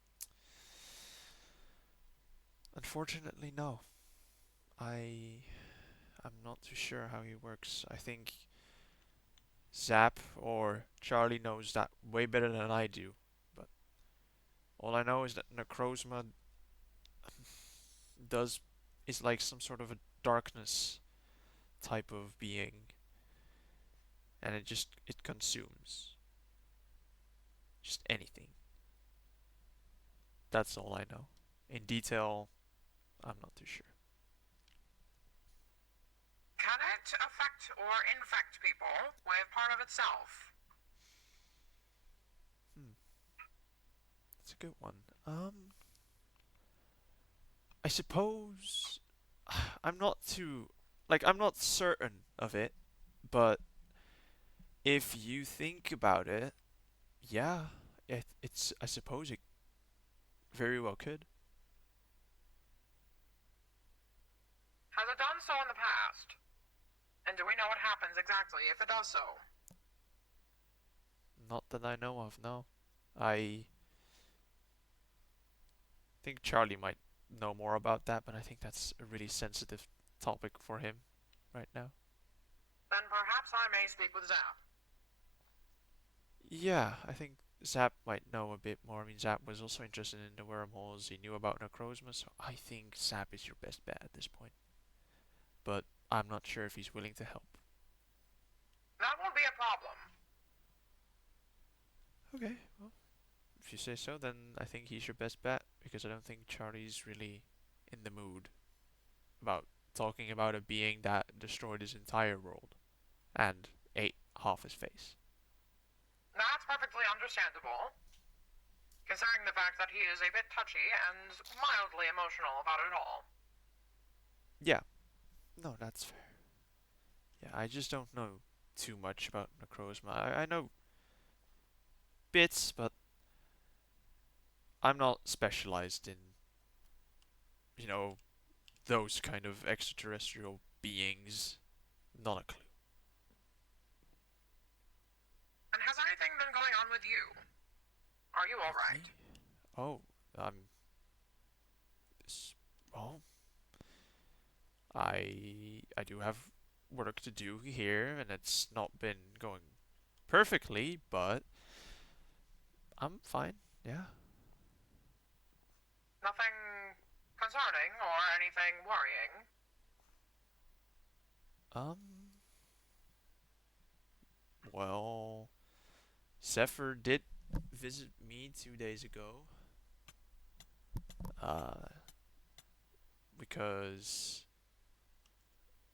Unfortunately, no. I'm not too sure how he works. I think Zap or Charlie knows that way better than I do. But all I know is that Necrozma does is like some sort of a darkness type of being, and it consumes just anything. That's all I know. In detail, I'm not too sure. Can it affect or infect people with part of itself? That's a good one. I suppose I'm not too I'm not certain of it, but if you think about it, yeah, it's I suppose it very well could. Has it done so in the past? And do we know what happens exactly if it does so? Not that I know of, no. I think Charlie might know more about that, but I think that's a really sensitive topic for him right now. Then perhaps I may speak with Zap. Yeah, I think Zap might know a bit more. I mean, Zap was also interested in the wormholes. He knew about Necrozma, so I think Zap is your best bet at this point. But I'm not sure if he's willing to help. That won't be a problem. Okay, well, if you say so, then I think he's your best bet, because I don't think Charlie's really in the mood about talking about a being that destroyed his entire world and ate half his face. That's perfectly understandable, considering the fact that he is a bit touchy and mildly emotional about it all. Yeah, no, that's fair. Yeah, I just don't know too much about Necrozma. I know bits, but I'm not specialized in, you know, those kind of extraterrestrial beings. Not a clue. And has anything been going on with you? Are you alright? Oh, I'm. Well, I do have work to do here, and it's not been going perfectly, but I'm fine. Yeah. Nothing concerning or anything worrying? Well, Zephyr did visit me 2 days ago. Because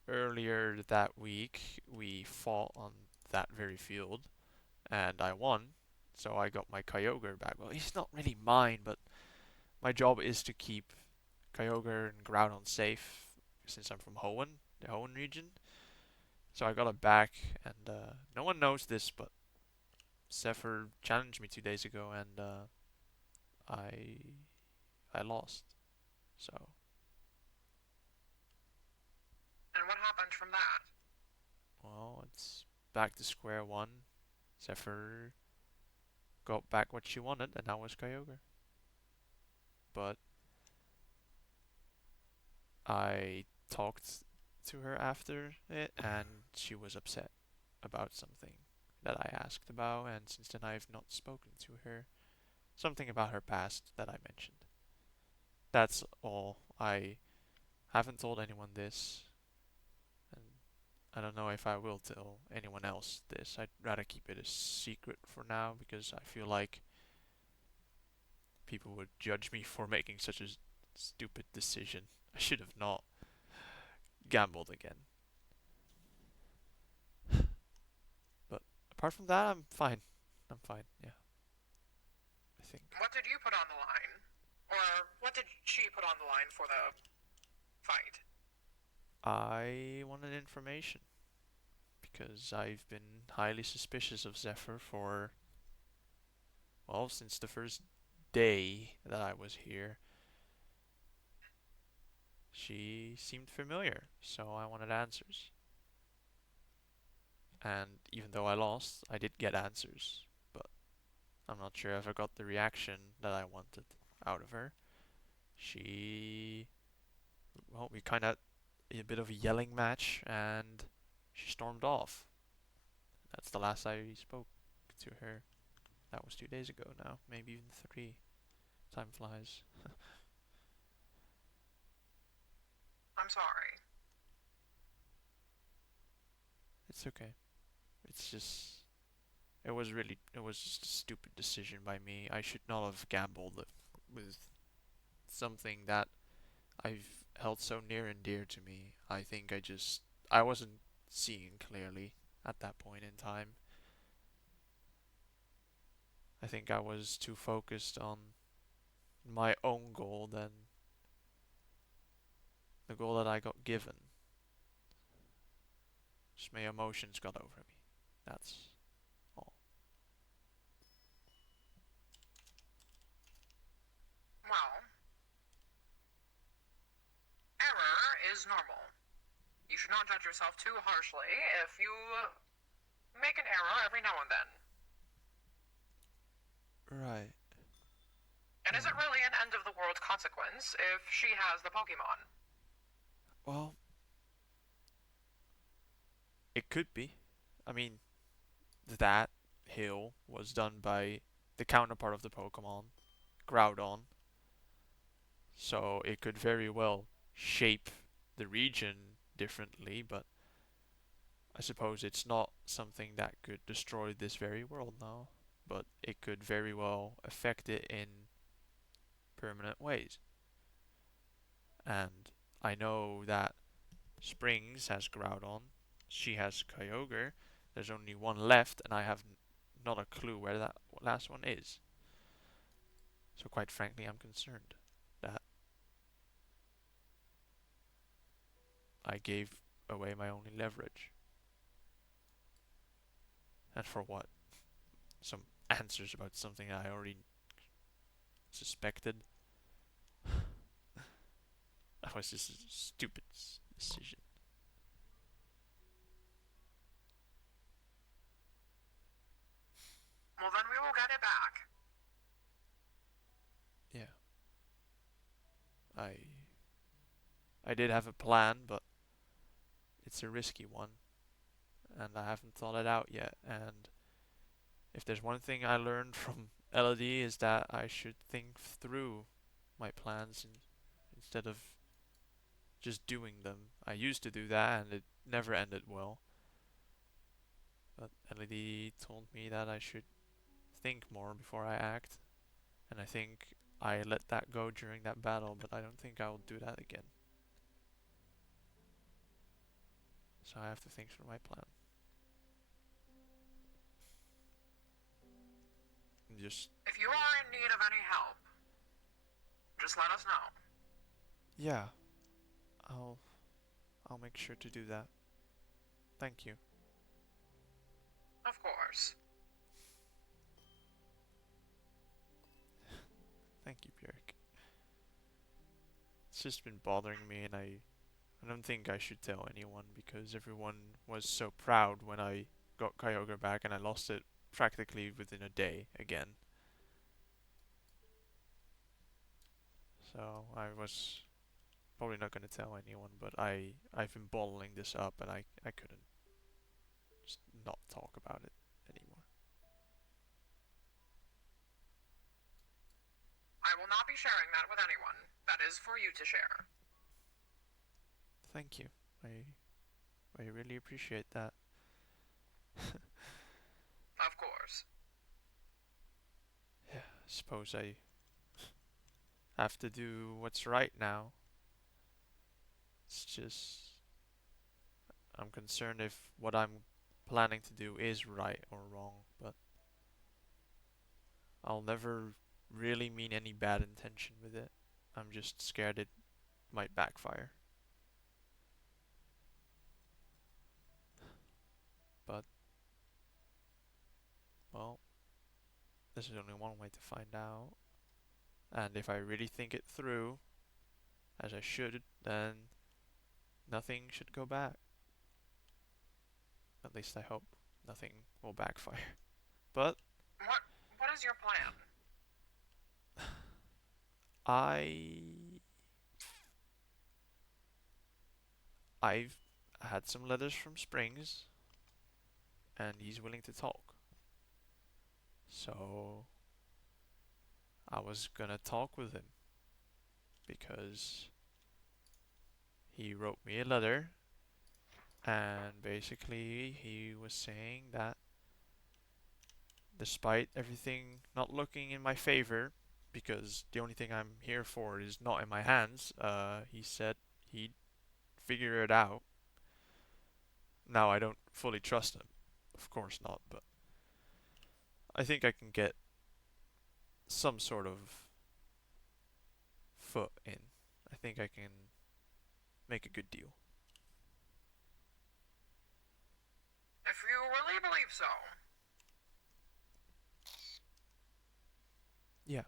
earlier that week we fought on that very field, and I won, so I got my Kyogre back. Well, he's not really mine, but my job is to keep Kyogre and Groudon safe, since I'm from Hoenn, the Hoenn region. So I got it back, and no one knows this, but Zephyr challenged me 2 days ago, and I lost. So. And what happened from that? Well, it's back to square one. Zephyr got back what she wanted, and that was Kyogre. But I talked to her after it, and she was upset about something that I asked about, and since then I've not spoken to her. Something about her past that I mentioned. That's all. I haven't told anyone this, and I don't know if I will tell anyone else this. I'd rather keep it a secret for now, because I feel like people would judge me for making such a stupid decision. I should have not gambled again. But apart from that, I'm fine. I'm fine, yeah. I think. What did you put on the line? Or what did she put on the line for the fight? I wanted information, because I've been highly suspicious of Zephyr for, well, since the first day that I was here. she seemed familiar, so I wanted answers. And even though I lost, I did get answers, but I'm not sure if I got the reaction that I wanted out of her. Well, we kind of a bit of a yelling match, and she stormed off. That's the last I spoke to her. That was 2 days ago now, maybe even 3. Time flies. I'm sorry. It's okay. It's just, it was just a stupid decision by me. I should not have gambled with something that I've held so near and dear to me. I wasn't seeing clearly at that point in time. I think I was too focused on my own goal than the goal that I got given. Just my emotions got over me. That's all. Well, error is normal. You should not judge yourself too harshly if you make an error every now and then. Right. And is it really an end of the world consequence if she has the Pokemon? Well, it could be. I mean, that hill was done by the counterpart of the Pokemon, Groudon. So it could very well shape the region differently, but I suppose it's not something that could destroy this very world now. But it could very well affect it in permanent ways. And I know that Springs has Groudon, she has Kyogre, there's only one left, and I have not a clue where that last one is. So quite frankly, I'm concerned that I gave away my only leverage. And for what? Some answers about something I already suspected. That was just a stupid decision. Well, then we will get it back. Yeah. I did have a plan, but it's a risky one, and I haven't thought it out yet. And if there's one thing I learned from Elodie is that I should think through my plans instead of just doing them. I used to do that, and it never ended well. But Elodie told me that I should think more before I act, and I think I let that go during that battle, but I don't think I will do that again. So I have to think through my plan. Just If you are in need of any help, just let us know. yeah, I'll make sure to do that. Thank you. Of course. Thank you, Björk. It's just been bothering me, and I don't think I should tell anyone because everyone was so proud when I got Kyogre back and I lost it practically within a day again. So I was probably not going to tell anyone, but I've been bottling this up and I couldn't just not talk about it anymore. I will not be sharing that with anyone. That is for you to share. Thank you. I really appreciate that. Of course. Yeah, I suppose I have to do what's right now. It's just I'm concerned if what I'm planning to do is right or wrong, but I'll never really mean any bad intention with it. I'm just scared it might backfire. But, well, there's only one way to find out. And if I really think it through, as I should, then nothing should go back. At least I hope nothing will backfire. But What is your plan? I've had some letters from Springs, and he's willing to talk. So I was gonna talk with him because he wrote me a letter, and basically he was saying that despite everything not looking in my favor, because the only thing I'm here for is not in my hands, he said he'd figure it out. Now, I don't fully trust him. Of course not, but I think I can get some sort of foot in. I think I can make a good deal. If you really believe so. Yeah,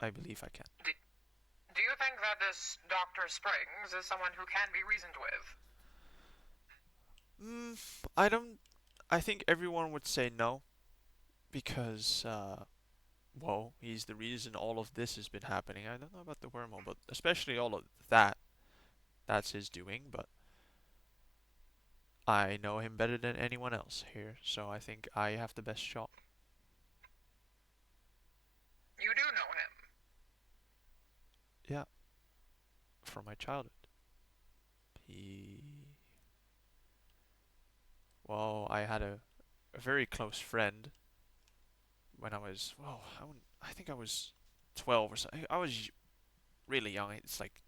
I believe I can. Do you think that this Dr. Springs is someone who can be reasoned with? I don't. I think everyone would say no, because, well, he's the reason all of this has been happening. I don't know about the wormhole, but especially all of that. That's his doing, but I know him better than anyone else here, so I think I have the best shot. You do know him. Yeah, from my childhood. He. Well, I had a very close friend when I was. Well, I think I was 12 or so. I was really young. It's like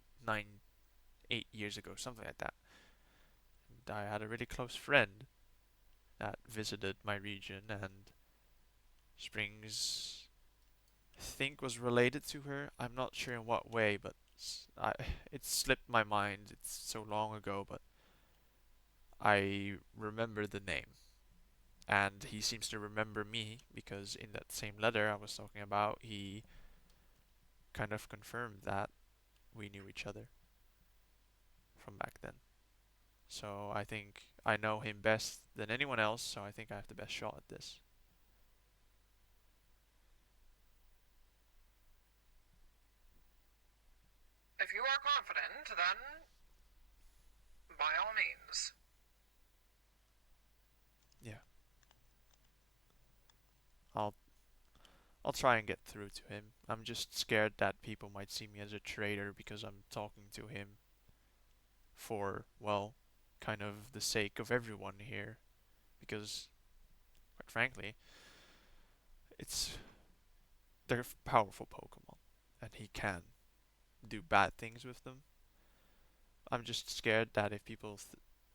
8 years ago, something like that. And I had a really close friend that visited my region, and Springs, I think, was related to her. I'm not sure in what way, but it slipped my mind. It's so long ago, but I remember the name. And he seems to remember me because in that same letter I was talking about, he kind of confirmed that we knew each other from back then. So I think I know him best than anyone else, so I think I have the best shot at this. If you are confident, then by all means. Yeah. I'll try and get through to him. I'm just scared that people might see me as a traitor because I'm talking to him for, well, kind of the sake of everyone here. Because, quite frankly, they're powerful Pokemon, and he can do bad things with them. I'm just scared that if people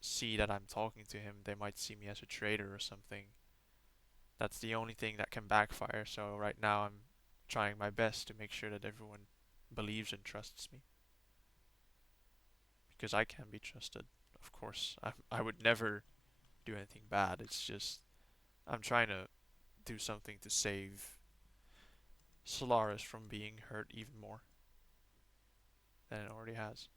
see that I'm talking to him, they might see me as a traitor or something. That's the only thing that can backfire, so right now I'm trying my best to make sure that everyone believes and trusts me. Because I can be trusted, of course. I would never do anything bad, it's just I'm trying to do something to save Solaris from being hurt even more than it already has.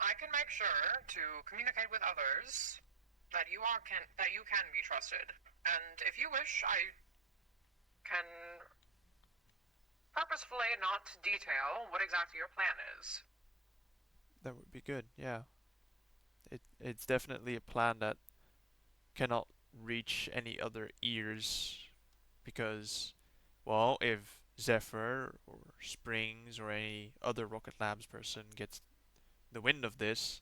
I can make sure to communicate with others that you can be trusted. And if you wish, I can purposefully not detail what exactly your plan is. That would be good, yeah. It's definitely a plan that cannot reach any other ears because, well, if Zephyr or Springs or any other Rocket Labs person gets the wind of this,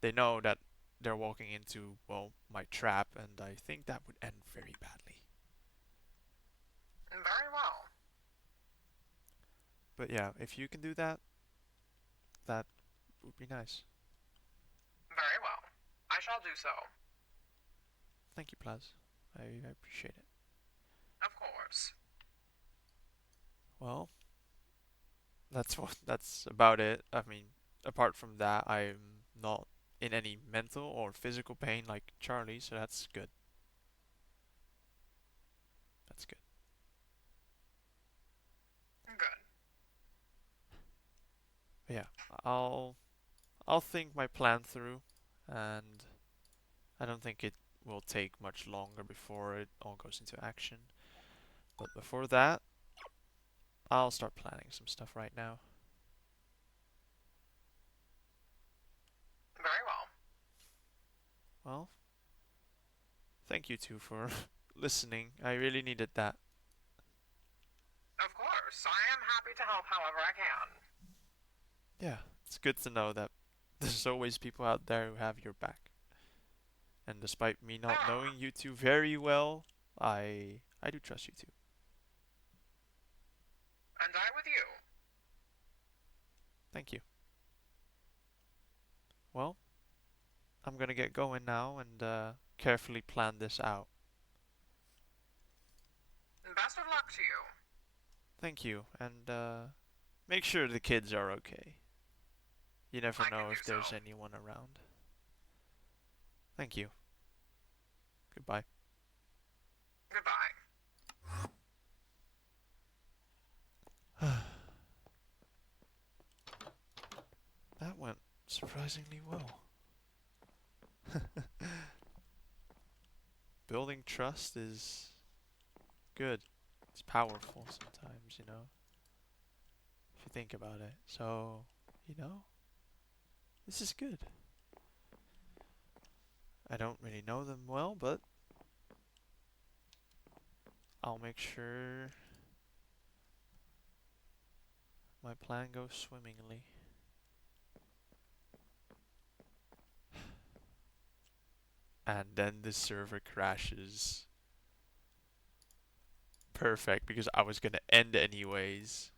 they know that they're walking into, well, my trap, and I think that would end very badly. Very well. But yeah, if you can do that, that would be nice. Very well. I shall do so. Thank you, Plaz. I appreciate it. Of course. Well, that's about it. I mean, apart from that, I'm not in any mental or physical pain like Charlie, so that's good. That's good. I'll I'll think my plan through, and I don't think it will take much longer before it all goes into action. But before that, I'll start planning some stuff right now. Very well. Well, thank you two for listening. I really needed that. Of course, I am happy to help however I can. Yeah, it's good to know that there's always people out there who have your back. And despite me not knowing you two very well, I do trust you two. And I with you. Thank you. Well, I'm gonna get going now and carefully plan this out. Best of luck to you. Thank you, and make sure the kids are okay. You never know if there's anyone around. Thank you. Goodbye. Goodbye. That went surprisingly well. Building trust is good. It's powerful sometimes, you know, if you think about it. So, you know, this is good. I don't really know them well, but I'll make sure my plan goes swimmingly. And then the server crashes. Perfect, because I was gonna end anyways.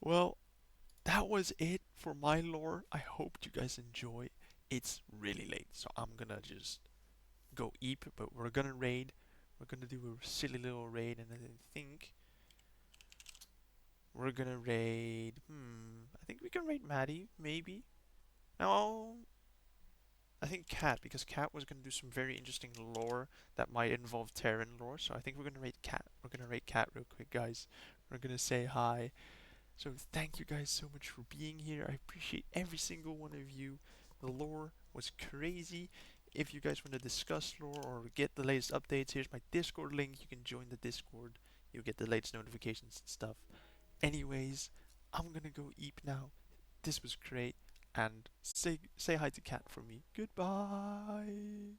Well, that was it for my lore. I hope you guys enjoy. It's really late, so I'm gonna just go eat, but we're gonna raid. We're gonna do a silly little raid, and I think we're gonna raid. I think we can raid Maddie, maybe. No, I think Cat, because Cat was gonna do some very interesting lore that might involve Terran lore. So I think we're gonna raid Cat. We're gonna raid Cat real quick, guys. We're gonna say hi. So thank you guys so much for being here. I appreciate every single one of you. The lore was crazy. If you guys want to discuss lore or get the latest updates, here's my Discord link. You can join the Discord. You'll get the latest notifications and stuff. Anyways, I'm gonna go eat now. This was great. And say hi to Cat for me. Goodbye.